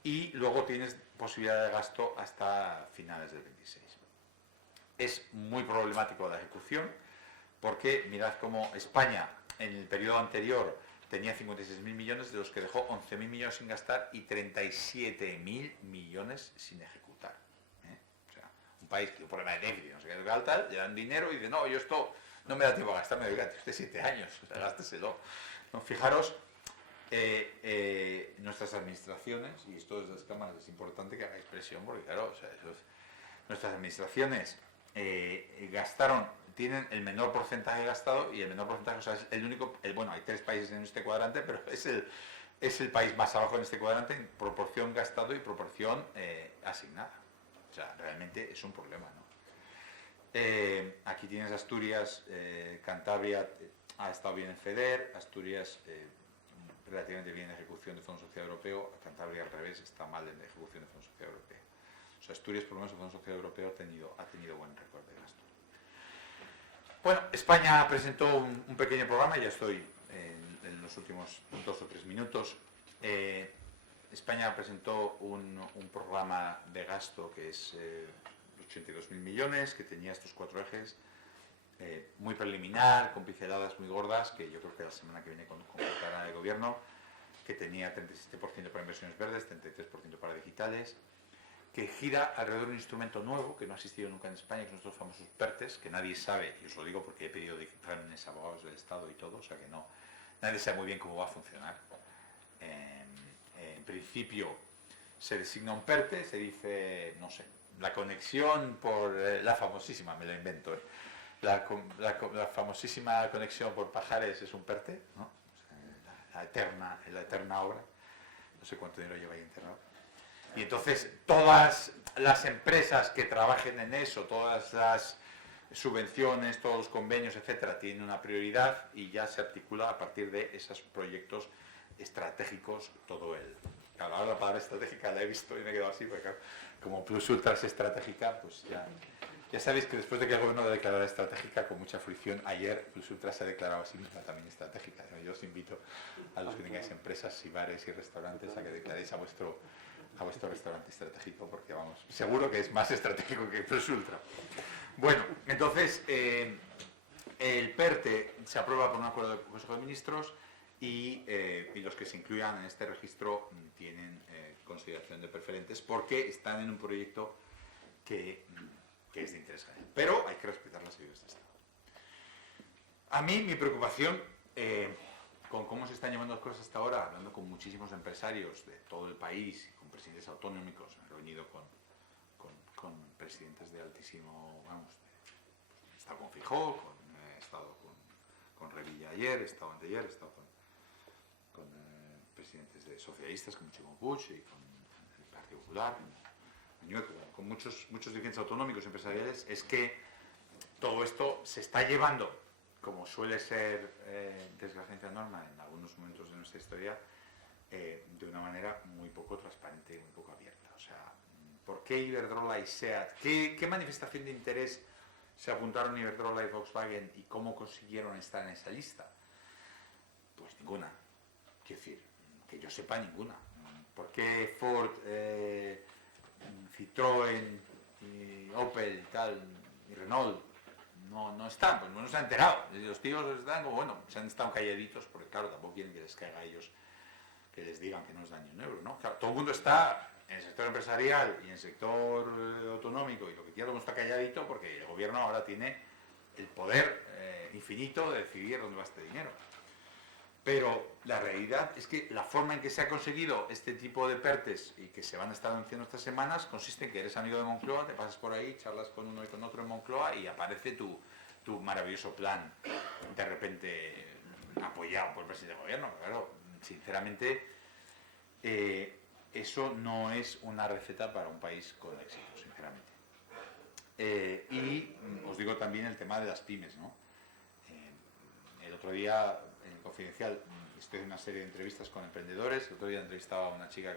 y luego tienes posibilidad de gasto hasta finales del 26. Es muy problemático la ejecución porque mirad cómo España en el periodo anterior tenía 56.000 millones, de los que dejó 11.000 millones sin gastar y 37.000 millones sin ejecutar. O sea, un país que tiene un problema de déficit, no sé qué, tal, le dan dinero y dice, no, yo esto no me da tiempo a gastarme, oiga, tiene 7 años, o sea, gásteselo. No, fijaros, nuestras administraciones, y esto desde las cámaras es importante que hagáis presión, porque claro, o sea, nuestras administraciones tienen el menor porcentaje gastado y el menor porcentaje, o sea, es el único, bueno, hay 3 países en este cuadrante, pero es el país más abajo en este cuadrante en proporción gastado y proporción asignada. O sea, realmente es un problema, ¿no? Aquí tienes Asturias, Cantabria ha estado bien en FEDER, Asturias relativamente bien en ejecución de Fondo Social Europeo, Cantabria al revés está mal en ejecución de Fondo Social Europeo. O sea, Asturias por lo menos el Fondo Social Europeo ha tenido buen récord de gasto. Bueno, España presentó un pequeño programa, ya estoy en los últimos 2 o 3 minutos. España presentó un programa de gasto que es 82.000 millones, que tenía estos 4 ejes, muy preliminar, con pinceladas muy gordas, que yo creo que la semana que viene concretará el gobierno, que tenía 37% para inversiones verdes, 33% para digitales, que gira alrededor de un instrumento nuevo que no ha existido nunca en España, que son estos famosos PERTES, que nadie sabe, y os lo digo porque he pedido dictámenes a abogados del Estado y todo, o sea que nadie sabe muy bien cómo va a funcionar. En principio se designa un PERTE, se dice, no sé, la conexión por la famosísima, me la invento, la famosísima conexión por Pajares es un PERTE, ¿no? O sea, la eterna obra, no sé cuánto dinero lleva ahí enterrado. Y entonces todas las empresas que trabajen en eso, todas las subvenciones, todos los convenios, etcétera, tienen una prioridad y ya se articula a partir de esos proyectos estratégicos todo el... Claro, ahora la palabra estratégica la he visto y me he quedado así, porque claro, como Plus Ultra es estratégica, pues ya sabéis que después de que el gobierno la declarara estratégica con mucha fricción, ayer Plus Ultra se ha declarado a sí misma también estratégica. Yo os invito a los que tengáis empresas y bares y restaurantes a que declaréis a vuestro restaurante estratégico, porque vamos, seguro que es más estratégico que Plus Ultra. Bueno, entonces el PERTE se aprueba por un acuerdo del Consejo de Ministros y los que se incluyan en este registro tienen consideración de preferentes porque están en un proyecto que es de interés general. Pero hay que respetar las ayudas de Estado. A mí mi preocupación con cómo se están llevando las cosas hasta ahora, hablando con muchísimos empresarios de todo el país, con presidentes autonómicos, me he reunido con presidentes de altísimo, vamos, he estado con Feijóo, he estado con Revilla ayer, he estado anteayer, he estado con presidentes de socialistas, con Chimo Puig y con el Partido Popular, con muchos dirigentes autonómicos empresariales, es que todo esto se está llevando, como suele ser desgraciadamente norma en algunos momentos de nuestra historia, de una manera muy poco transparente y muy poco abierta. O sea, ¿Por qué Iberdrola y SEAT? ¿Qué manifestación de interés se apuntaron Iberdrola y Volkswagen y cómo consiguieron estar en esa lista? Pues ninguna. Quiero decir, que yo sepa, ninguna. ¿Por qué Ford, Citroën, y Opel y tal, y Renault no están? Pues no se han enterado. Los tíos están como, bueno, se han estado calladitos porque, claro, tampoco quieren que les caiga a ellos, que les digan que no es daño un euro, ¿no? Claro, todo el mundo está en el sector empresarial y en el sector autonómico y lo que quiera, todo el mundo está calladito porque el gobierno ahora tiene el poder infinito de decidir dónde va este dinero. Pero la realidad es que la forma en que se ha conseguido este tipo de PERTEs y que se van a estar anunciando estas semanas consiste en que eres amigo de Moncloa, te pasas por ahí, charlas con uno y con otro en Moncloa y aparece tu maravilloso plan de repente apoyado por el presidente del gobierno. Claro, sinceramente, eso no es una receta para un país con éxito, sinceramente. Y os digo también el tema de las pymes, ¿no? El otro día, en el Confidencial, estoy en una serie de entrevistas con emprendedores. El otro día entrevistaba a una chica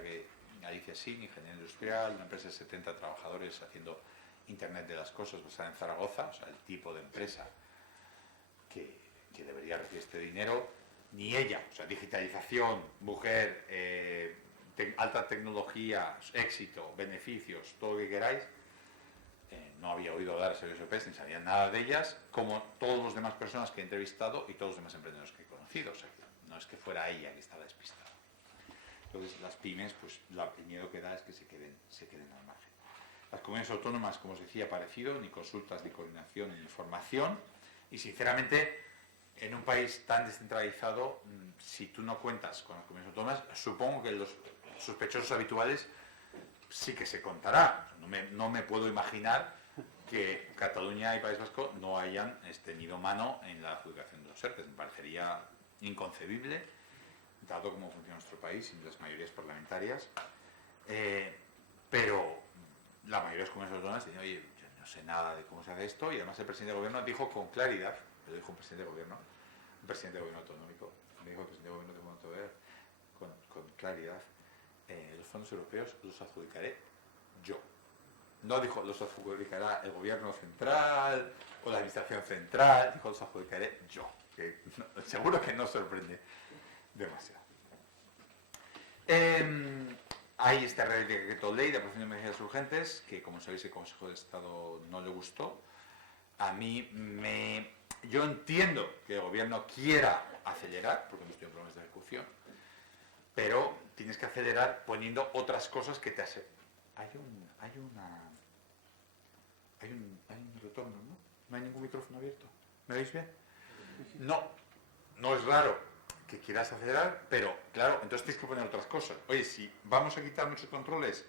Alicia Sin, ingeniera industrial, una empresa de 70 trabajadores haciendo Internet de las cosas basada en Zaragoza, o sea, el tipo de empresa que debería recibir este dinero. Ni ella, o sea, digitalización, mujer, alta tecnología, éxito, beneficios, todo lo que queráis, no había oído hablar de servicios OPS ni sabía nada de ellas, como todas las demás personas que he entrevistado y todos los demás emprendedores que he conocido. O sea, no es que fuera ella que estaba despistada. Entonces, las pymes, pues el miedo que da es que se queden al margen. Las comunidades autónomas, como os decía, parecido, ni consultas, ni coordinación, ni información. Y sinceramente, en un país tan descentralizado, si tú no cuentas con las comunidades autónomas, supongo que los sospechosos habituales sí que se contará. No me puedo imaginar que Cataluña y País Vasco no hayan tenido mano en la adjudicación de los ERTE. Me parecería inconcebible, dado cómo funciona nuestro país y las mayorías parlamentarias. Pero la mayoría de las comunidades autónomas dicen, oye, yo no sé nada de cómo se hace esto, y además el presidente del gobierno dijo con claridad, lo dijo un presidente de gobierno autonómico, me dijo el presidente de gobierno que con claridad, los fondos europeos los adjudicaré yo. No dijo los adjudicará el gobierno central o la administración central, dijo los adjudicaré yo, que seguro que no sorprende demasiado. Hay este Real Decreto Ley de aprobación de medidas urgentes que, como sabéis, el Consejo de Estado no le gustó. Yo entiendo que el gobierno quiera acelerar, porque hemos tenido problemas de ejecución, pero tienes que acelerar poniendo otras cosas que te hacen. Hay un retorno, ¿no? ¿No hay ningún micrófono abierto? ¿Me veis bien? No es raro que quieras acelerar, pero claro, entonces tienes que poner otras cosas. Oye, si vamos a quitar muchos controles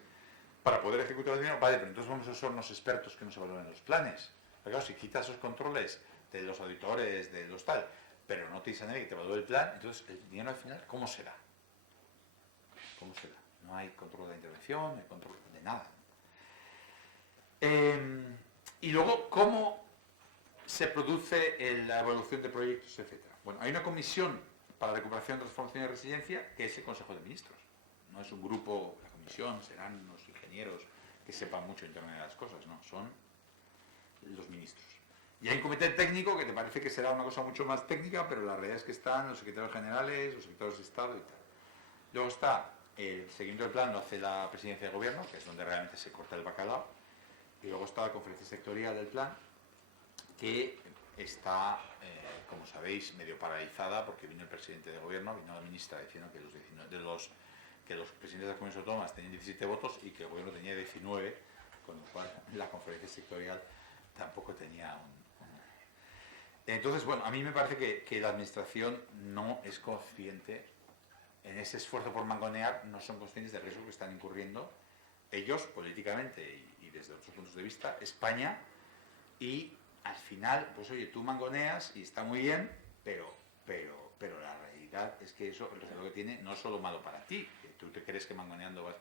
para poder ejecutar el dinero, vale, pero entonces vamos a ser unos expertos que nos evalúen los planes. Pero claro, si quitas esos controles de los auditores, de los tal, pero no tienes a nadie que te evalúe el plan, entonces el dinero al final, ¿cómo será? ¿Cómo será? No hay control de intervención, no hay control de nada. Y luego, ¿cómo se produce la evaluación de proyectos, etcétera? Bueno, hay una comisión para recuperación, transformación y resiliencia que es el Consejo de Ministros. No es un grupo, la comisión serán unos ingenieros que sepan mucho en torno a las cosas, no, son los ministros. Y hay un comité técnico que te parece que será una cosa mucho más técnica, pero la realidad es que están los secretarios generales, los secretarios de Estado y tal. Luego está el seguimiento del plan, lo hace la presidencia de gobierno, que es donde realmente se corta el bacalao. Y luego está la conferencia sectorial del plan, que está, como sabéis, medio paralizada porque vino el presidente de gobierno, vino la ministra diciendo que los presidentes de las comunidades autónomas tenían 17 votos y que el gobierno tenía 19, con lo cual la conferencia sectorial tampoco tenía Entonces, bueno, a mí me parece que la administración no es consciente, en ese esfuerzo por mangonear, no son conscientes del riesgo que están incurriendo ellos políticamente y desde otros puntos de vista, España, y al final, pues oye, tú mangoneas y está muy bien, pero la realidad es que eso, el resultado que tiene, no es solo malo para ti, que tú te crees que mangoneando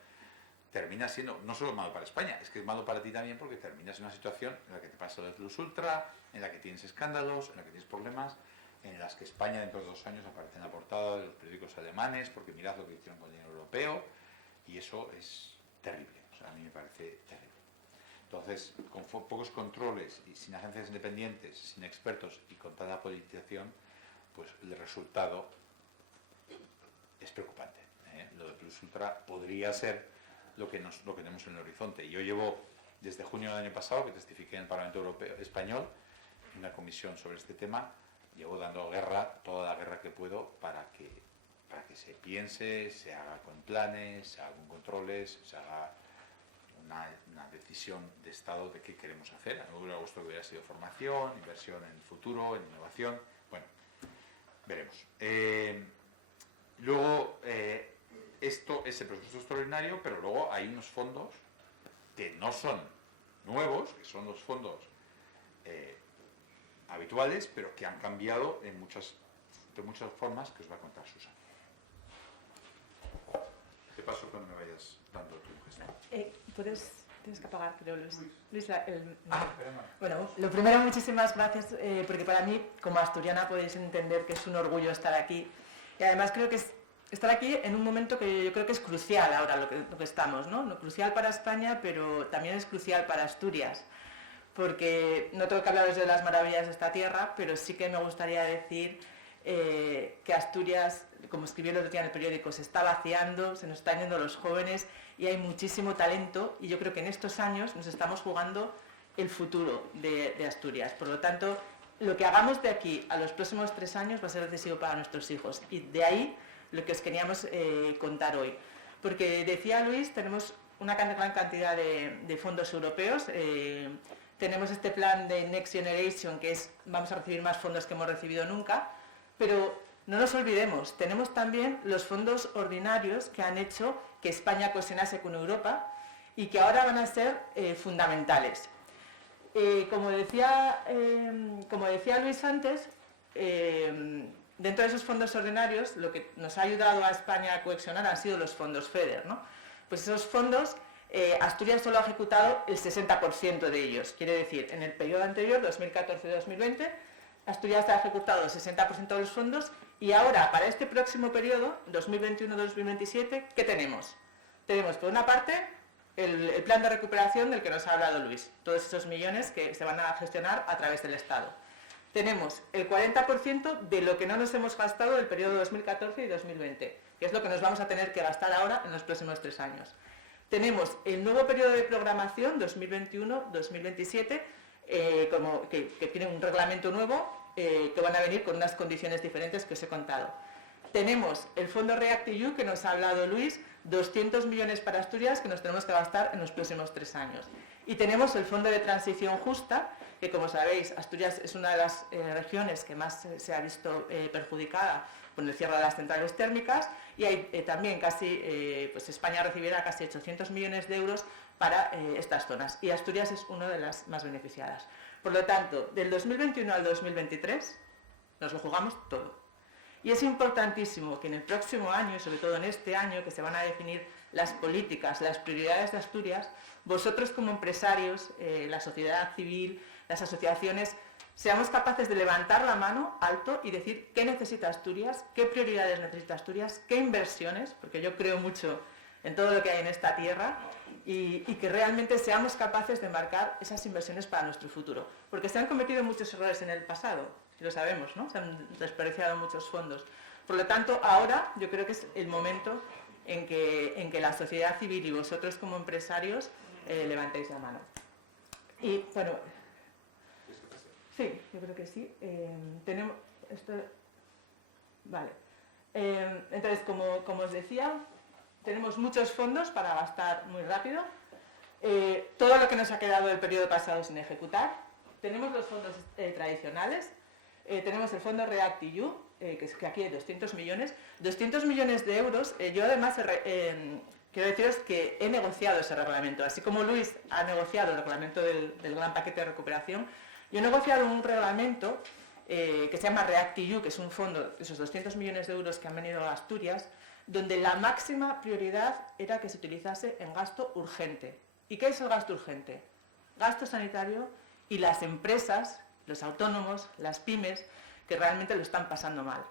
termina siendo no solo malo para España, es que es malo para ti también porque terminas en una situación en la que te pasa el plus ultra, en la que tienes escándalos, en la que tienes problemas, en las que España dentro de 2 años aparece en la portada de los periódicos alemanes porque mirad lo que hicieron con el dinero europeo, y eso es terrible. O a mí me parece terrible. Entonces, con pocos controles y sin agencias independientes, sin expertos y con tanta politización, pues el resultado es preocupante. Lo de Plus Ultra podría ser lo que tenemos en el horizonte. Yo llevo, desde junio del año pasado, que testifiqué en el Parlamento Europeo Español, en una comisión sobre este tema, llevo dando guerra, toda la guerra que puedo, para que se piense, se haga con planes, se haga con controles, se haga una decisión de Estado de qué queremos hacer. A mí me hubiera gustado que hubiera sido formación, inversión en el futuro, en innovación. Bueno, veremos. Luego, esto es el presupuesto extraordinario, pero luego hay unos fondos que no son nuevos, que son los fondos habituales, pero que han cambiado de muchas formas, que os va a contar Susana. Te paso cuando me vayas dando tu gestión. Tienes que apagar, creo, Luis. Espera. Lo primero, muchísimas gracias, porque para mí, como asturiana, podéis entender que es un orgullo estar aquí. Y además creo que es estar aquí en un momento que yo creo que es crucial ahora lo que estamos, ¿no? Lo crucial para España, pero también es crucial para Asturias. Porque no tengo que hablaros de las maravillas de esta tierra, pero sí que me gustaría decir que Asturias, como escribí el otro día en el periódico, se está vaciando, se nos están yendo los jóvenes y hay muchísimo talento, y yo creo que en estos años nos estamos jugando el futuro de Asturias. Por lo tanto, lo que hagamos de aquí a los próximos 3 años va a ser decisivo para nuestros hijos, y de ahí lo que os queríamos contar hoy. Porque decía Luis, tenemos una gran cantidad de fondos europeos. Tenemos este plan de Next Generation, que vamos a recibir más fondos que hemos recibido nunca, pero no nos olvidemos, tenemos también los fondos ordinarios que han hecho que España cohesionase con Europa y que ahora van a ser fundamentales. Como decía Luis antes, dentro de esos fondos ordinarios, lo que nos ha ayudado a España a cohesionar han sido los fondos FEDER, ¿no? Pues esos fondos, Asturias solo ha ejecutado el 60% de ellos. Quiere decir, en el periodo anterior, 2014-2020, Asturias ha ejecutado el 60% de los fondos, y ahora, para este próximo periodo, 2021-2027, ¿qué tenemos? Tenemos, por una parte, el plan de recuperación del que nos ha hablado Luis, todos esos millones que se van a gestionar a través del Estado. Tenemos el 40% de lo que no nos hemos gastado del periodo 2014 y 2020, que es lo que nos vamos a tener que gastar ahora en los próximos 3 años. Tenemos el nuevo periodo de programación 2021-2027, que tiene un reglamento nuevo, que van a venir con unas condiciones diferentes que os he contado. Tenemos el fondo REACT-EU, que nos ha hablado Luis, 200 millones para Asturias, que nos tenemos que gastar en los próximos 3 años. Y tenemos el fondo de transición justa, que, como sabéis, Asturias es una de las regiones que más se ha visto perjudicada con el cierre de las centrales térmicas, y hay también pues España recibirá casi 800 millones de euros para estas zonas, y Asturias es una de las más beneficiadas. Por lo tanto, del 2021 al 2023 nos lo jugamos todo. Y es importantísimo que en el próximo año, y sobre todo en este año, que se van a definir las políticas, las prioridades de Asturias, vosotros como empresarios, la sociedad civil, las asociaciones, seamos capaces de levantar la mano alto y decir qué necesita Asturias, qué prioridades necesita Asturias, qué inversiones, porque yo creo mucho en todo lo que hay en esta tierra, y que realmente seamos capaces de marcar esas inversiones para nuestro futuro. Porque se han cometido muchos errores en el pasado, y lo sabemos, ¿no? Se han desperdiciado muchos fondos. Por lo tanto, ahora yo creo que es el momento en que la sociedad civil y vosotros como empresarios levantéis la mano. Y bueno, sí, yo creo que sí. Tenemos esto. Vale. Entonces, como os decía, tenemos muchos fondos para gastar muy rápido. Todo lo que nos ha quedado del periodo pasado sin ejecutar. Tenemos los fondos tradicionales. Tenemos el fondo REACT-EU, que aquí hay 200 millones. 200 millones de euros. Yo además quiero deciros que he negociado ese reglamento. Así como Luis ha negociado el reglamento del gran paquete de recuperación, yo he negociado un reglamento que se llama REACT-EU, que es un fondo, esos 200 millones de euros que han venido a Asturias, donde la máxima prioridad era que se utilizase en gasto urgente. ¿Y qué es el gasto urgente? Gasto sanitario y las empresas, los autónomos, las pymes, que realmente lo están pasando mal.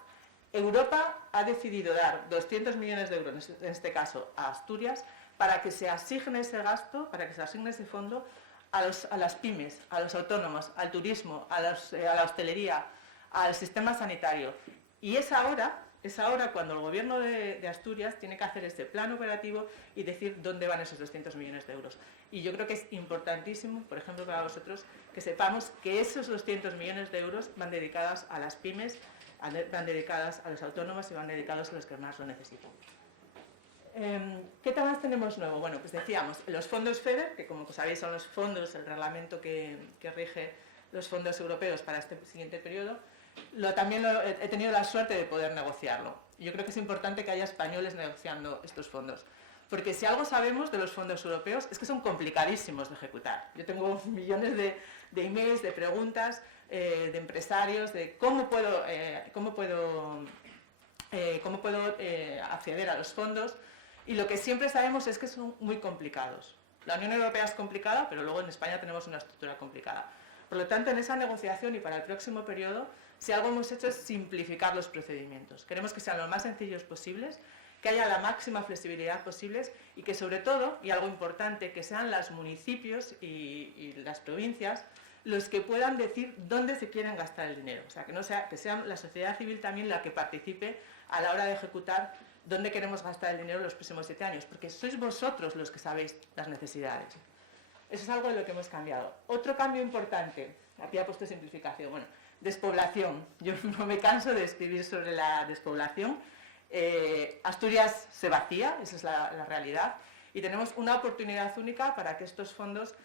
Europa ha decidido dar 200 millones de euros, en este caso a Asturias, para que se asigne ese gasto, para que se asigne ese fondo a las pymes, a los autónomos, al turismo, a la hostelería, al sistema sanitario. Y es ahora cuando el Gobierno de Asturias tiene que hacer este plan operativo y decir dónde van esos 200 millones de euros. Y yo creo que es importantísimo, por ejemplo, para vosotros, que sepamos que esos 200 millones de euros van dedicados a las pymes, van dedicados a los autónomos y van dedicados a los que más lo necesitan. ¿Qué temas tenemos nuevo? Bueno, pues decíamos, los fondos FEDER, que como sabéis son los fondos, el reglamento que rige los fondos europeos para este siguiente periodo, también he tenido la suerte de poder negociarlo. Yo creo que es importante que haya españoles negociando estos fondos, porque si algo sabemos de los fondos europeos es que son complicadísimos de ejecutar. Yo tengo millones de emails, de preguntas, de empresarios, de cómo puedo acceder a los fondos, y lo que siempre sabemos es que son muy complicados. La Unión Europea es complicada, pero luego en España tenemos una estructura complicada. Por lo tanto, en esa negociación y para el próximo periodo, si algo hemos hecho es simplificar los procedimientos. Queremos que sean lo más sencillos posibles, que haya la máxima flexibilidad posible y que sobre todo, y algo importante, que sean los municipios y las provincias los que puedan decir dónde se quieren gastar el dinero. O sea, que sea la sociedad civil también la que participe a la hora de ejecutar dónde queremos gastar el dinero los próximos 7 años, porque sois vosotros los que sabéis las necesidades. Eso es algo de lo que hemos cambiado. Otro cambio importante, aquí ha puesto simplificación, bueno, despoblación. Yo no me canso de escribir sobre la despoblación. Asturias se vacía, esa es la realidad, y tenemos una oportunidad única para que estos fondos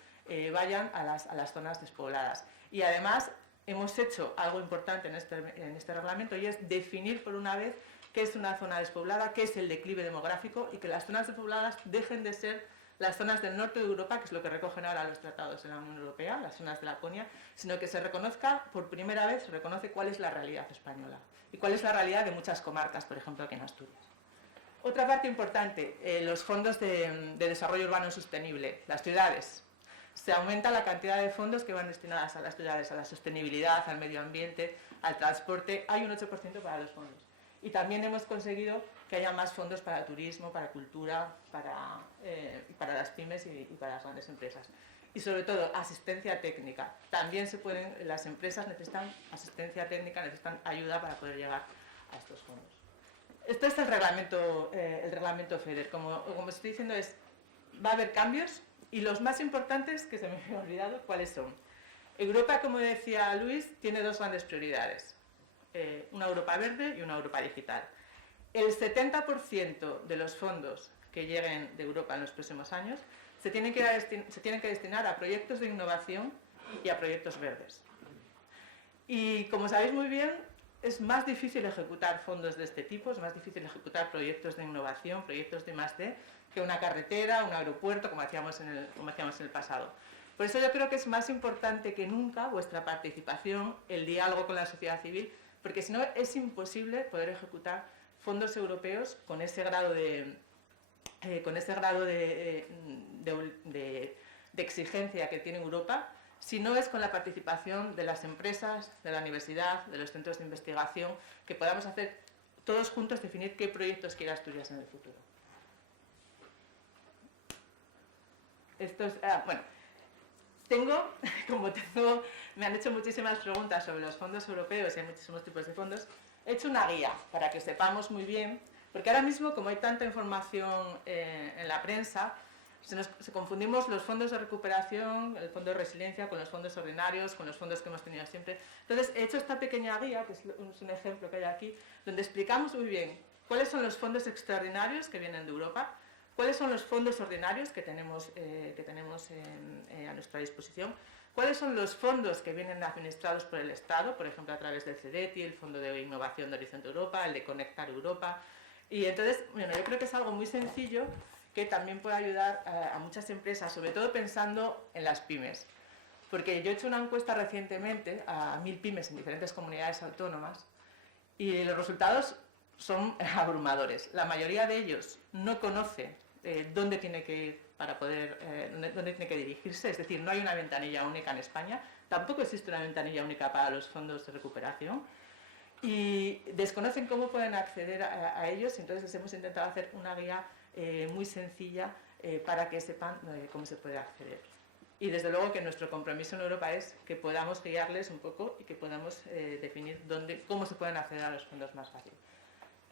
vayan a las zonas despobladas. Y además hemos hecho algo importante en este reglamento, y es definir por una vez qué es una zona despoblada, qué es el declive demográfico, y que las zonas despobladas dejen de ser las zonas del norte de Europa, que es lo que recogen ahora los tratados de la Unión Europea, las zonas de Laponia, sino que se reconozca, por primera vez, se reconoce cuál es la realidad española y cuál es la realidad de muchas comarcas, por ejemplo, aquí en Asturias. Otra parte importante, los fondos de desarrollo urbano sostenible, las ciudades. Se aumenta la cantidad de fondos que van destinadas a las ciudades, a la sostenibilidad, al medio ambiente, al transporte. Hay un 8% para los fondos. Y también hemos conseguido que haya más fondos para turismo, para cultura, para las pymes y para las grandes empresas. Y sobre todo, asistencia técnica. También las empresas necesitan asistencia técnica, necesitan ayuda para poder llegar a estos fondos. Este es el reglamento FEDER. Como estoy diciendo, va a haber cambios, y los más importantes, que se me había olvidado, ¿cuáles son? Europa, como decía Luis, tiene 2 grandes prioridades. Una Europa verde y una Europa digital. El 70% de los fondos que lleguen de Europa en los próximos años se tienen que destinar a proyectos de innovación y a proyectos verdes. Y como sabéis muy bien, es más difícil ejecutar fondos de este tipo, es más difícil ejecutar proyectos de innovación, proyectos de I+D, que una carretera, un aeropuerto, como hacíamos en el pasado. Por eso yo creo que es más importante que nunca vuestra participación, el diálogo con la sociedad civil, porque si no es imposible poder ejecutar fondos europeos con ese grado de exigencia que tiene Europa, si no es con la participación de las empresas, de la universidad, de los centros de investigación, que podamos hacer todos juntos, definir qué proyectos quiere Asturias en el futuro. Me han hecho muchísimas preguntas sobre los fondos europeos y hay muchísimos tipos de fondos. He hecho una guía para que sepamos muy bien, porque ahora mismo, como hay tanta información en la prensa, se confundimos los fondos de recuperación, el fondo de resiliencia, con los fondos ordinarios, con los fondos que hemos tenido siempre. Entonces, he hecho esta pequeña guía, que es un ejemplo que hay aquí, donde explicamos muy bien cuáles son los fondos extraordinarios que vienen de Europa, cuáles son los fondos ordinarios que tenemos a nuestra disposición, cuáles son los fondos que vienen administrados por el Estado, por ejemplo, a través del CEDETI, el Fondo de Innovación de Horizonte Europa, el de Conectar Europa. Y entonces, bueno, yo creo que es algo muy sencillo que también puede ayudar a muchas empresas, sobre todo pensando en las pymes. Porque yo he hecho una encuesta recientemente a 1000 pymes en diferentes comunidades autónomas y los resultados son abrumadores. La mayoría de ellos no conoce dónde tiene que ir para poder, dónde tiene que dirigirse, es decir, no hay una ventanilla única en España, tampoco existe una ventanilla única para los fondos de recuperación y desconocen cómo pueden acceder a ellos, entonces les hemos intentado hacer una guía muy sencilla para que sepan cómo se puede acceder. Y desde luego que nuestro compromiso en Europa es que podamos guiarles un poco y que podamos definir cómo se pueden acceder a los fondos más fácil.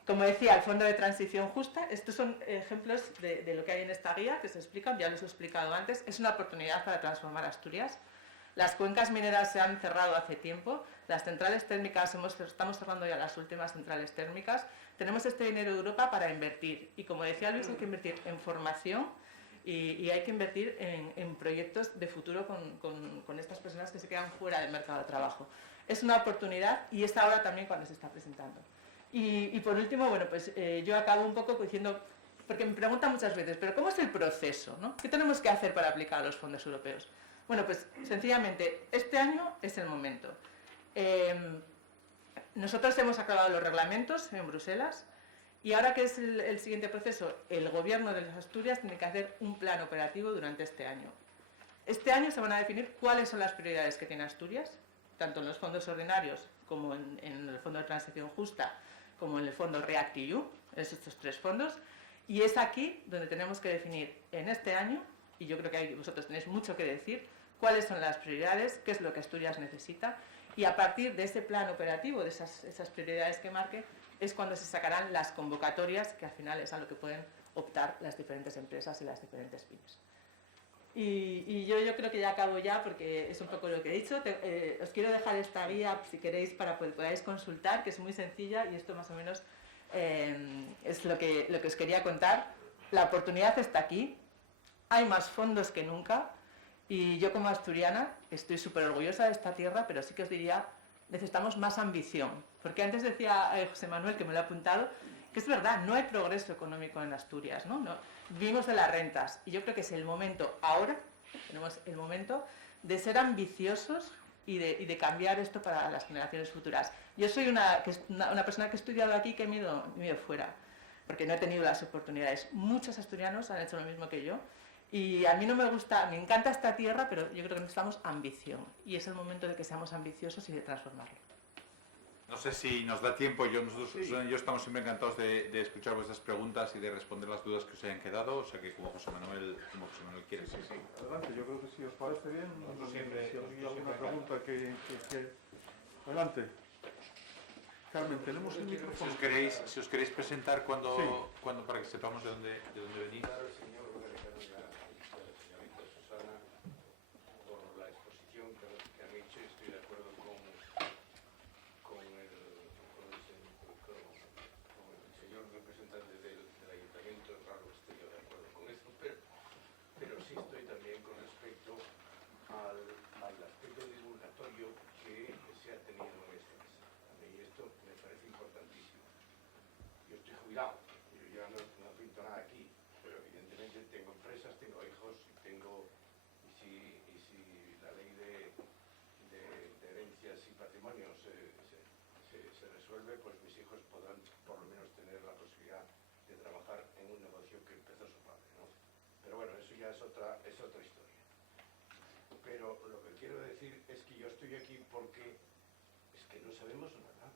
Como decía, el Fondo de Transición Justa, estos son ejemplos de lo que hay en esta guía, que se explican, ya los he explicado antes, es una oportunidad para transformar Asturias. Las cuencas mineras se han cerrado hace tiempo, las centrales térmicas, estamos cerrando ya las últimas centrales térmicas, tenemos este dinero de Europa para invertir, y como decía Luis, hay que invertir en formación y hay que invertir en proyectos de futuro con estas personas que se quedan fuera del mercado de trabajo. Es una oportunidad y es ahora también cuando se está presentando. Y por último, bueno, pues yo acabo un poco diciendo, porque me preguntan muchas veces, pero ¿cómo es el proceso, ¿no? ¿Qué tenemos que hacer para aplicar a los fondos europeos? Bueno, pues sencillamente, este año es el momento. Nosotros hemos acabado los reglamentos en Bruselas y ahora que es el siguiente proceso, el Gobierno de las Asturias tiene que hacer un plan operativo durante este año. Este año se van a definir cuáles son las prioridades que tiene Asturias, tanto en los fondos ordinarios como en el Fondo de Transición Justa, como en el fondo REACT-EU, estos tres fondos, y es aquí donde tenemos que definir en este año, y yo creo que vosotros tenéis mucho que decir, cuáles son las prioridades, qué es lo que Asturias necesita, y a partir de ese plan operativo, de esas prioridades que marque, es cuando se sacarán las convocatorias, que al final es a lo que pueden optar las diferentes empresas y las diferentes pymes. Y yo creo que ya acabo ya, porque es un poco lo que he dicho. Os quiero dejar esta guía, si queréis, para que podáis consultar, que es muy sencilla, y esto más o menos es lo que os quería contar. La oportunidad está aquí, hay más fondos que nunca, y yo como asturiana estoy súper orgullosa de esta tierra, pero sí que os diría, necesitamos más ambición, porque antes decía José Manuel, que me lo ha apuntado, que es verdad, no hay progreso económico en Asturias, ¿no? Vivimos de las rentas, y yo creo que es el momento, ahora tenemos el momento de ser ambiciosos y de cambiar esto para las generaciones futuras. Yo soy una persona que he estudiado aquí, que me he ido fuera, porque no he tenido las oportunidades. Muchos asturianos han hecho lo mismo que yo, y a mí no me gusta, me encanta esta tierra, pero yo creo que necesitamos ambición, y es el momento de que seamos ambiciosos y de transformarlo. No sé si nos da tiempo, nosotros, Susana y yo estamos siempre encantados de escuchar vuestras preguntas y de responder las dudas que os hayan quedado, o sea que como José Manuel quiere. Sí, adelante, yo creo que si os parece bien, si hay alguna pregunta que... Adelante. Carmen, tenemos el micrófono. Si os queréis presentar cuando para que sepamos de dónde venís. Yo ya no pinto nada aquí, pero evidentemente tengo empresas, tengo hijos, y si la ley de herencias y patrimonios se resuelve, pues mis hijos podrán por lo menos tener la posibilidad de trabajar en un negocio que empezó su padre, ¿no? Pero bueno, eso ya es otra historia. Pero lo que quiero decir es que yo estoy aquí porque es que no sabemos nada.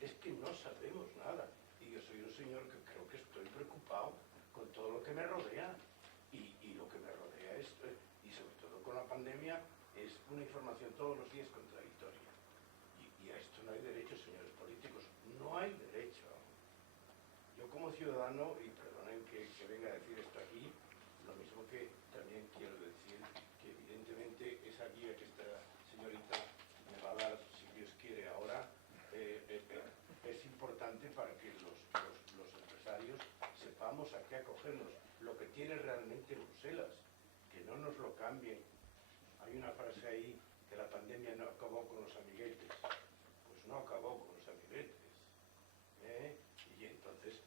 Es que no sabemos nada. Y yo soy un señor que creo que estoy preocupado con todo lo que me rodea. Y lo que me rodea es, y sobre todo con la pandemia, es una información todos los días contradictoria. Y a esto no hay derecho, señores políticos. No hay derecho. Yo como ciudadano, y perdonen que venga a decir esto aquí, lo mismo que también quiero decir que evidentemente esa guía que esta señorita me va a dar, si Dios quiere ahora, es importante para que los empresarios sepamos a qué acogernos, lo que tiene realmente Bruselas, que no nos lo cambien. Hay una frase ahí que la pandemia no acabó con los amiguetes. Pues no acabó con los amiguetes. Y entonces,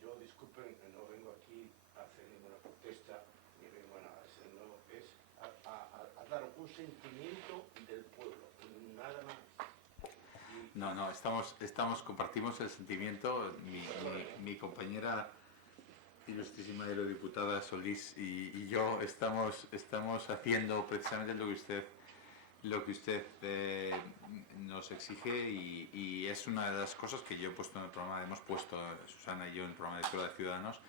yo disculpen, no vengo aquí a hacer ninguna protesta, ni vengo a nada, sino es a dar un sentimiento del pueblo, nada más. No, compartimos el sentimiento, mi compañera ilustrísima eurodiputada Solís y yo estamos haciendo precisamente lo que usted nos exige y es una de las cosas que yo he puesto en el programa, hemos puesto Susana y yo en el programa de Escuela de Ciudadanos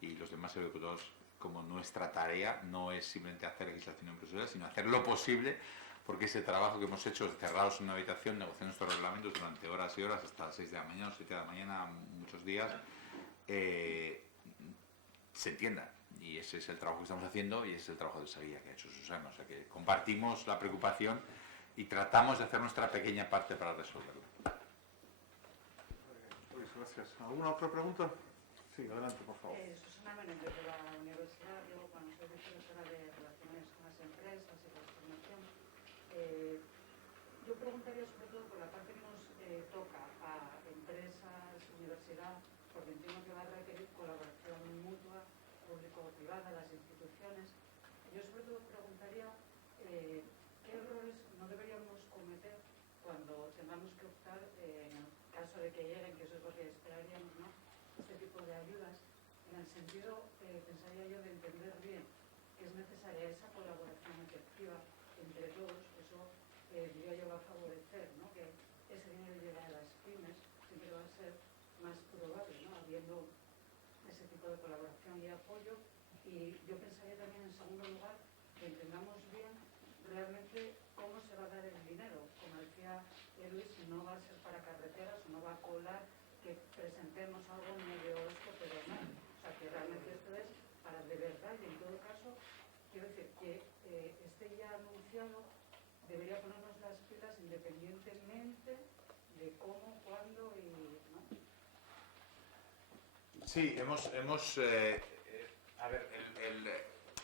y los demás eurodiputados como nuestra tarea no es simplemente hacer legislación en Bruselas, sino hacer lo posible porque ese trabajo que hemos hecho cerrados en una habitación, negociando estos reglamentos durante horas y horas, hasta las 6 de la mañana o 7 de la mañana, muchos días, se entienda. Y ese es el trabajo que estamos haciendo y ese es el trabajo de Sevilla que ha hecho Susana. O sea que compartimos la preocupación y tratamos de hacer nuestra pequeña parte para resolverla. Pues gracias. ¿Alguna otra pregunta? Sí, adelante, por favor. Susana Menéndez, de la Universidad. Yo, cuando soy profesora de Relaciones con las Empresas y la Formación, yo preguntaría sobre todo por la parte que nos toca a empresas, universidad, porque entiendo que va a requerir colaboración mutua, público-privada, las instituciones. Yo sobre todo preguntaría qué errores no deberíamos cometer cuando tengamos que optar, en el caso de que lleguen, que eso es lo que esperaríamos, ¿no?, este tipo de ayudas, en el sentido, pensaría yo, de entender bien que es necesaria esa colaboración efectiva entre todos. Eso, diría yo, va a favorecer, ¿no?, que ese dinero llegue a las pymes, siempre va a ser más probable, ¿no?, habiendo ese tipo de colaboración y apoyo. Y yo pensaría también, en segundo lugar, que entendamos bien realmente cómo se va a dar el dinero. Como decía Luis, no va a ser para carreteras, no va a colar que presentemos algo medio esto, pero no. O sea, que realmente esto es para de verdad, y en todo caso, quiero decir que esté ya anunciado, debería ponernos las pilas independientemente de cómo, cuándo y... ¿no? Sí, a ver,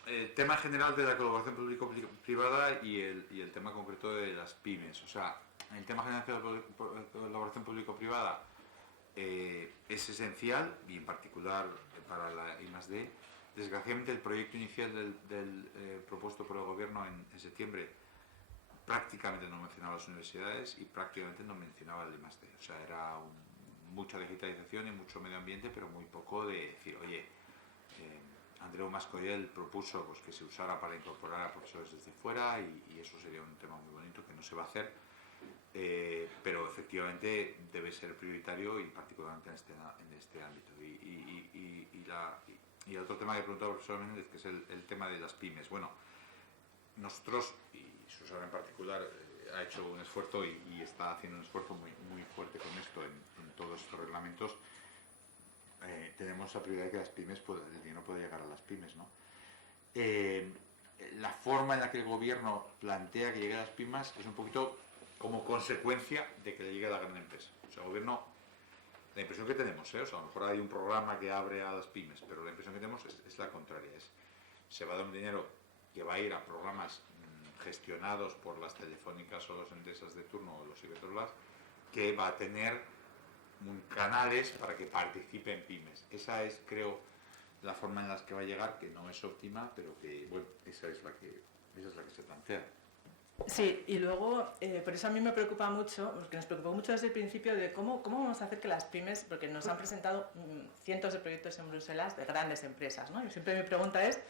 el tema general de la colaboración público-privada y el tema concreto de las pymes. O sea, el tema general de la colaboración público-privada es esencial, y en particular para la I+D. Desgraciadamente, el proyecto inicial del propuesto por el Gobierno en septiembre prácticamente no mencionaba las universidades y prácticamente no mencionaba el I+D. O sea, era mucha digitalización y mucho medio ambiente, pero muy poco de decir, oye, Andreu Mascoyel propuso pues, que se usara para incorporar a profesores desde fuera y eso sería un tema muy bonito que no se va a hacer, pero efectivamente debe ser prioritario y particularmente en este ámbito. Y el otro tema que preguntaba el profesor Méndez, que es el tema de las pymes. Bueno, nosotros, y Susana en particular, ha hecho un esfuerzo y está haciendo un esfuerzo muy, muy fuerte con esto en todos estos reglamentos. Tenemos la prioridad de que las pymes, el dinero pueda llegar a las pymes, ¿no? La forma en la que el gobierno plantea que llegue a las pymes es un poquito como consecuencia de que le llegue a la gran empresa. O sea, el gobierno, la impresión que tenemos, o sea, a lo mejor hay un programa que abre a las pymes, pero la impresión que tenemos es la contraria. Se va a dar un dinero que va a ir a programas gestionados por las telefónicas o las empresas de turno o los Iberdrolas, que va a tener canales para que participen pymes. Esa es, creo, la forma en la que va a llegar, que no es óptima, pero que, bueno, esa es la que se plantea. Sí, y luego, por eso a mí me preocupa mucho, porque nos preocupó mucho desde el principio de cómo vamos a hacer que las pymes, porque nos han presentado cientos de proyectos en Bruselas de grandes empresas, ¿no? Y siempre mi pregunta es,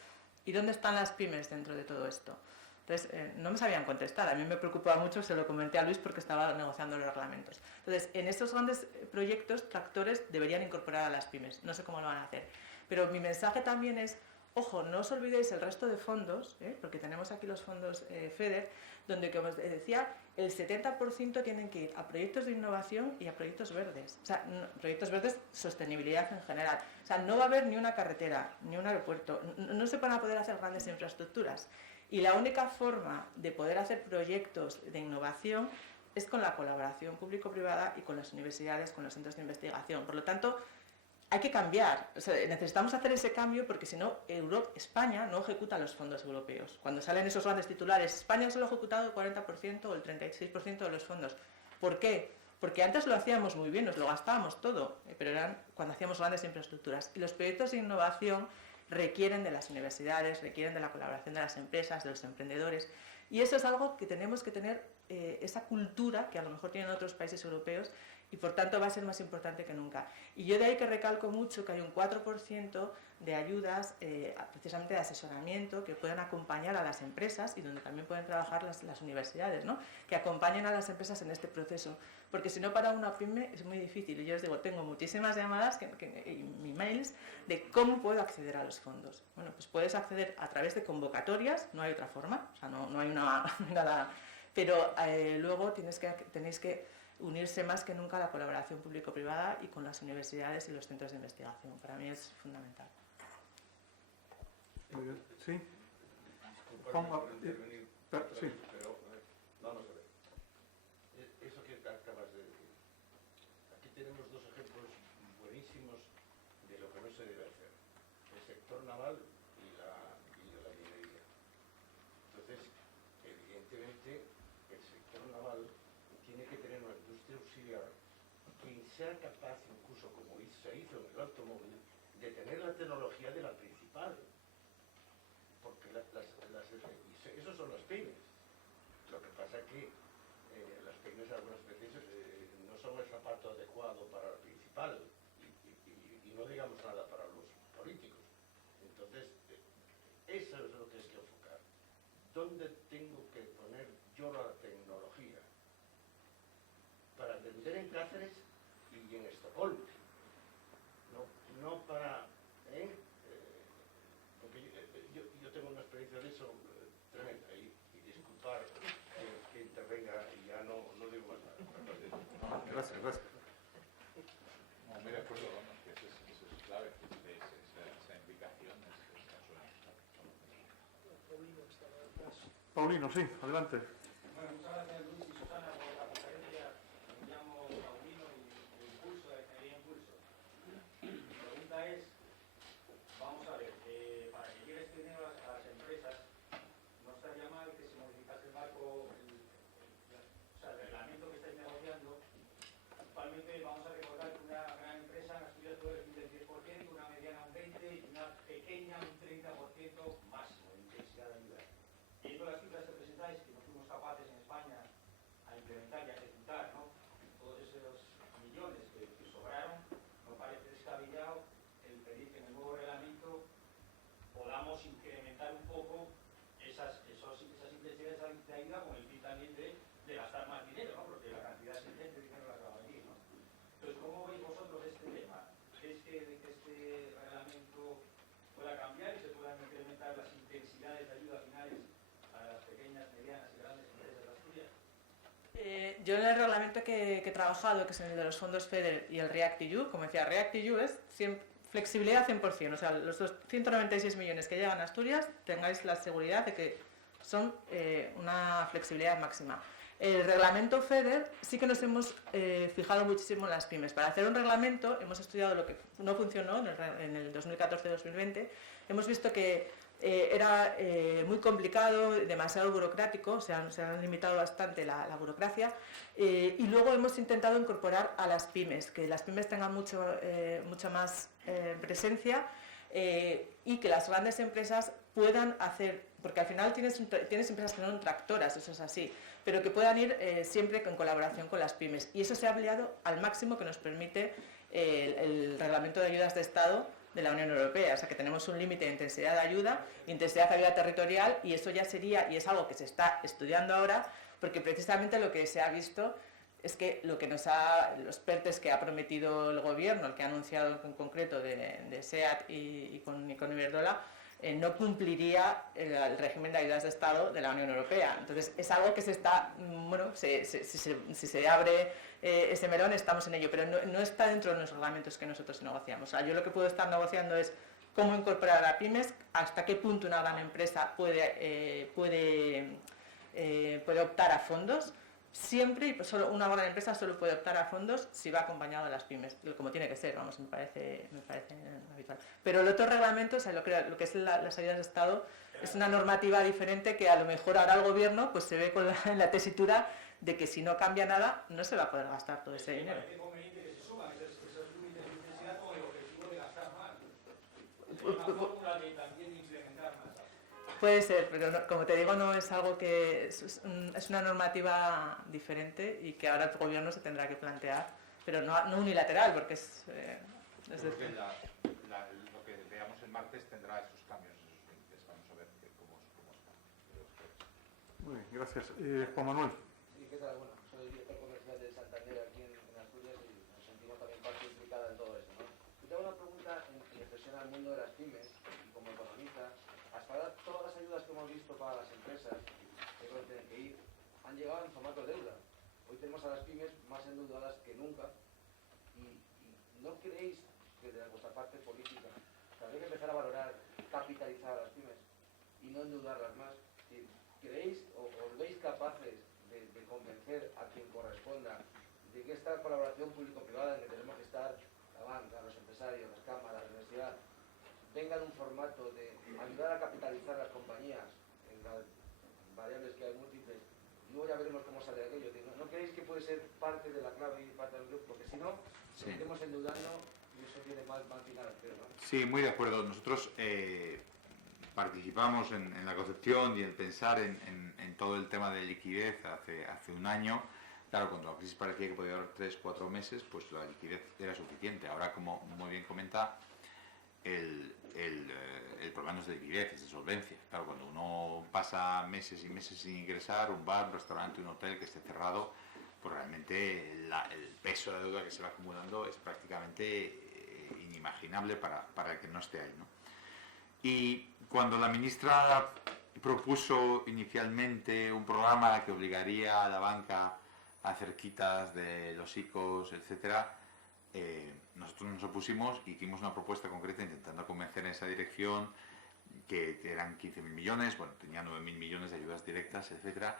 ¿y dónde están las pymes dentro de todo esto? Entonces, no me sabían contestar. A mí me preocupaba mucho, se lo comenté a Luis porque estaba negociando los reglamentos. Entonces, en estos grandes proyectos, tractores deberían incorporar a las pymes. No sé cómo lo van a hacer. Pero mi mensaje también es, ojo, no os olvidéis el resto de fondos, porque tenemos aquí los fondos FEDER, donde, como os decía, el 70% tienen que ir a proyectos de innovación y a proyectos verdes. O sea, proyectos verdes, sostenibilidad en general. O sea, no va a haber ni una carretera, ni un aeropuerto, no se van a poder hacer grandes infraestructuras. Y la única forma de poder hacer proyectos de innovación es con la colaboración público-privada y con las universidades, con los centros de investigación. Por lo tanto, hay que cambiar. O sea, necesitamos hacer ese cambio porque si no, España no ejecuta los fondos europeos. Cuando salen esos grandes titulares, España solo ha ejecutado el 40% o el 36% de los fondos. ¿Por qué? Porque antes lo hacíamos muy bien, nos lo gastábamos todo, pero eran cuando hacíamos grandes infraestructuras. Y los proyectos de innovación requieren de las universidades, requieren de la colaboración de las empresas, de los emprendedores, y eso es algo que tenemos que tener esa cultura que a lo mejor tienen otros países europeos y por tanto va a ser más importante que nunca. Y yo de ahí que recalco mucho que hay un 4% de ayudas precisamente de asesoramiento que puedan acompañar a las empresas y donde también pueden trabajar las universidades, ¿no? Que acompañen a las empresas en este proceso, porque si no para una pyme es muy difícil. Y yo os digo, tengo muchísimas llamadas y mails de cómo puedo acceder a los fondos. Bueno, pues puedes acceder a través de convocatorias, no hay otra forma, o sea, no hay nada, pero luego tenéis que unirse más que nunca a la colaboración público-privada y con las universidades y los centros de investigación. Para mí es fundamental. Muy bien. ¿Sí? Disculpadme por intervenir, Sí. pero vamos a ver. Eso que acabas de decir. Aquí tenemos dos ejemplos buenísimos de lo que no se debe hacer. El sector naval y la minería. Entonces, evidentemente, el sector naval tiene que tener una industria auxiliar que sea capaz, incluso como se hizo en el automóvil, de tener la tecnología de la principal. Porque esos son las pymes. Lo que pasa es que las pymes algunas veces no son el zapato adecuado para la principal y no digamos nada para los políticos. Entonces, eso es lo que hay que enfocar. ¿Dónde tengo que poner yo la tecnología? Para vender en Cáceres y en Estocolmo. No para... porque yo tengo una experiencia de eso tremenda y disculpar que intervenga y ya no digo más nada. Gracias. No, muy de acuerdo, vamos, que eso es clave, esa implicación es Paulino, sí, adelante. Bueno, muchas gracias Luis y Susana por la conferencia. Me llamo Paulino y de Impulso, de Ingeniería Impulso. Mi pregunta es, vamos a ver, para que llegue este dinero a las empresas, ¿no estaría mal que se modificase el marco, el reglamento que estáis negociando? Actualmente vamos a recordar que una gran empresa en Asturias puede recibir el 10%, una mediana un 20% y una pequeña un 30% máximo de intensidad de ayuda. Viendo las cifras que presentáis, que no fuimos capaces en España a implementar y a ejecutar, ¿no? Todos esos millones que sobraron, no parece descabellado el pedir que en el nuevo reglamento podamos incrementar un poco esas intensidades de ayuda con el fin también de gastar más dinero, ¿no? Porque la cantidad es ingente de dinero la que va a venir, ¿no? Entonces, ¿cómo veis vosotros este tema? ¿Crees que este reglamento pueda cambiar y se puedan incrementar las intensidades de ayuda finales a las pequeñas, medianas y grandes empresas de Asturias? Yo en el reglamento que he trabajado, que es el de los fondos FEDER y el REACT-EU, como decía, REACT-EU es flexibilidad 100%, o sea, los 196 millones que llegan a Asturias, tengáis la seguridad de que son una flexibilidad máxima. El reglamento FEDER sí que nos hemos fijado muchísimo en las pymes. Para hacer un reglamento hemos estudiado lo que no funcionó en el 2014-2020, hemos visto que era muy complicado, demasiado burocrático, se han limitado bastante la burocracia y luego hemos intentado incorporar a las pymes, que las pymes tengan mucha más presencia y que las grandes empresas puedan hacer, porque al final tienes empresas que no son tractoras, eso es así, pero que puedan ir siempre en colaboración con las pymes. Y eso se ha ampliado al máximo que nos permite el Reglamento de Ayudas de Estado de la Unión Europea, o sea que tenemos un límite de intensidad de ayuda territorial, y eso ya sería, y es algo que se está estudiando ahora, porque precisamente lo que se ha visto es que los PERTEs que ha prometido el Gobierno, el que ha anunciado en concreto de SEAT y con Iberdrola, no cumpliría el régimen de ayudas de Estado de la Unión Europea. Entonces es algo que se está, bueno, si se abre ese melón estamos en ello, pero no está dentro de los reglamentos que nosotros negociamos. O sea, yo lo que puedo estar negociando es cómo incorporar a pymes, hasta qué punto una gran empresa puede optar a fondos. Siempre y solo una gran empresa solo puede optar a fondos si va acompañado de las pymes, como tiene que ser, vamos, me parece habitual. Pero el otro reglamento, o sea, lo que es las ayudas de Estado, es una normativa diferente que a lo mejor ahora el Gobierno pues se ve en la tesitura de que si no cambia nada no se va a poder gastar todo ese dinero. Parece conveniente que se suman esos límites de intensidad con el objetivo de gastar más. Es una fórmula de también implementar más. Puede ser, pero como te digo, no es algo que es una normativa diferente y que ahora el gobierno se tendrá que plantear, pero no unilateral, porque es Creo que lo que veamos el martes tendrá esos cambios, esos límites. Vamos a ver cómo está. Muy bien, gracias. Juan Manuel. Sí, ¿qué tal? Bueno, soy director comercial de Santander aquí en Asturias y nos sentimos también parte implicada en todo esto, ¿no? Yo tengo una pregunta en reflexión al mundo de las pymes y como economista. Hasta ahora todas las ayudas que hemos visto para las empresas, que creo que tienen que ir, han llegado en formato de deuda. Hoy tenemos a las pymes más endeudadas que nunca y ¿no creéis que de vuestra parte política habría que empezar a valorar capitalizar a las pymes y no endeudarlas más? ¿Creéis o os veis capaces de convencer a quien corresponda de que esta colaboración público-privada en que tenemos que estar la banca, los empresarios, las cámaras, la universidad, venga en un formato de ayudar a capitalizar las compañías en las variables que hay múltiples y luego ya veremos cómo sale aquello? ¿No creéis que puede ser parte de la clave y parte del grupo? Porque si no, Sí. nos estemos endeudando y eso tiene mal final, creo, ¿no? Sí, muy de acuerdo. Nosotros participamos en la concepción y en pensar en todo el tema de liquidez hace un año. Claro, cuando la crisis parecía que podía durar 3-4 meses, pues la liquidez era suficiente. Ahora, como muy bien comenta, el problema no es de liquidez, es de solvencia. Claro, cuando uno pasa meses y meses sin ingresar, un bar, un restaurante, un hotel que esté cerrado, pues realmente el peso de la deuda que se va acumulando es prácticamente inimaginable para el que no esté ahí, ¿no? Y cuando la ministra propuso inicialmente un programa que obligaría a la banca a hacer quitas de los ICOs, etcétera, nosotros nos opusimos y hicimos una propuesta concreta intentando convencer en esa dirección, que eran 15.000 millones, bueno, tenía 9.000 millones de ayudas directas, etcétera,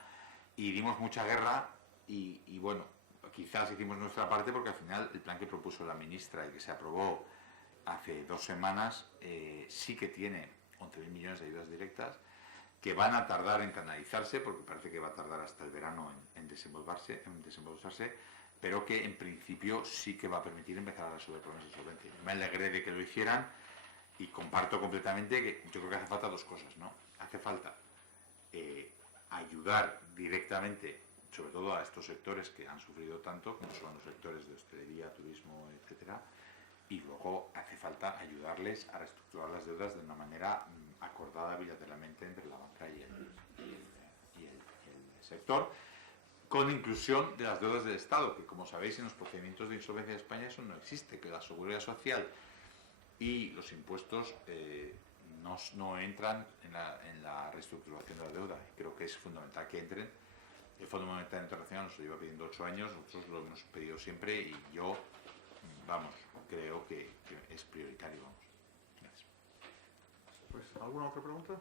y dimos mucha guerra y bueno, quizás hicimos nuestra parte porque al final el plan que propuso la ministra y que se aprobó hace 2 semanas sí que tiene 11.000 millones de ayudas directas que van a tardar en canalizarse, porque parece que va a tardar hasta el verano en desembolsarse, pero que en principio sí que va a permitir empezar a resolver problemas de solvencia. Me alegré de que lo hicieran y comparto completamente que yo creo que hace falta 2 cosas, ¿no? Hace falta ayudar directamente, sobre todo a estos sectores que han sufrido tanto, como son los sectores de hostelería, turismo, etcétera, y luego hace falta ayudarles a reestructurar las deudas de una manera acordada bilateralmente entre la banca y el sector, con inclusión de las deudas del Estado, que como sabéis en los procedimientos de insolvencia de España eso no existe, que la seguridad social y los impuestos no entran en la reestructuración de la deuda. Creo que es fundamental que entren. El Fondo Monetario Internacional nos lo lleva pidiendo 8 años, nosotros lo hemos pedido siempre y yo, creo que es prioritario. Gracias. Pues, ¿alguna otra pregunta?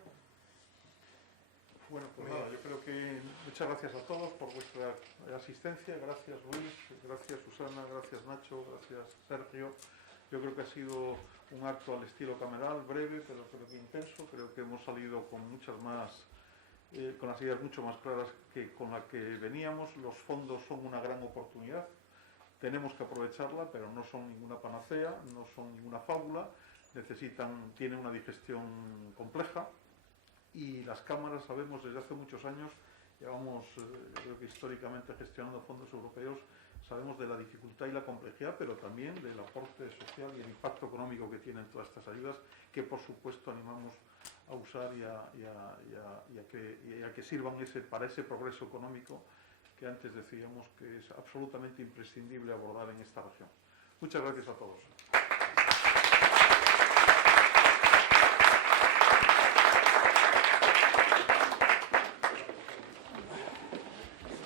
Bueno, pues nada, yo creo que muchas gracias a todos por vuestra asistencia. Gracias Luis, gracias Susana, gracias Nacho, gracias Sergio. Yo creo que ha sido un acto al estilo cameral, breve, pero creo que intenso. Creo que hemos salido con con las ideas mucho más claras que con las que veníamos. Los fondos son una gran oportunidad. Tenemos que aprovecharla, pero no son ninguna panacea, no son ninguna fábula. Tienen una digestión compleja. Y las cámaras, sabemos desde hace muchos años, llevamos, creo que históricamente gestionando fondos europeos, sabemos de la dificultad y la complejidad, pero también del aporte social y el impacto económico que tienen todas estas ayudas, que por supuesto animamos a usar y a que sirvan para ese progreso económico que antes decíamos que es absolutamente imprescindible abordar en esta región. Muchas gracias a todos.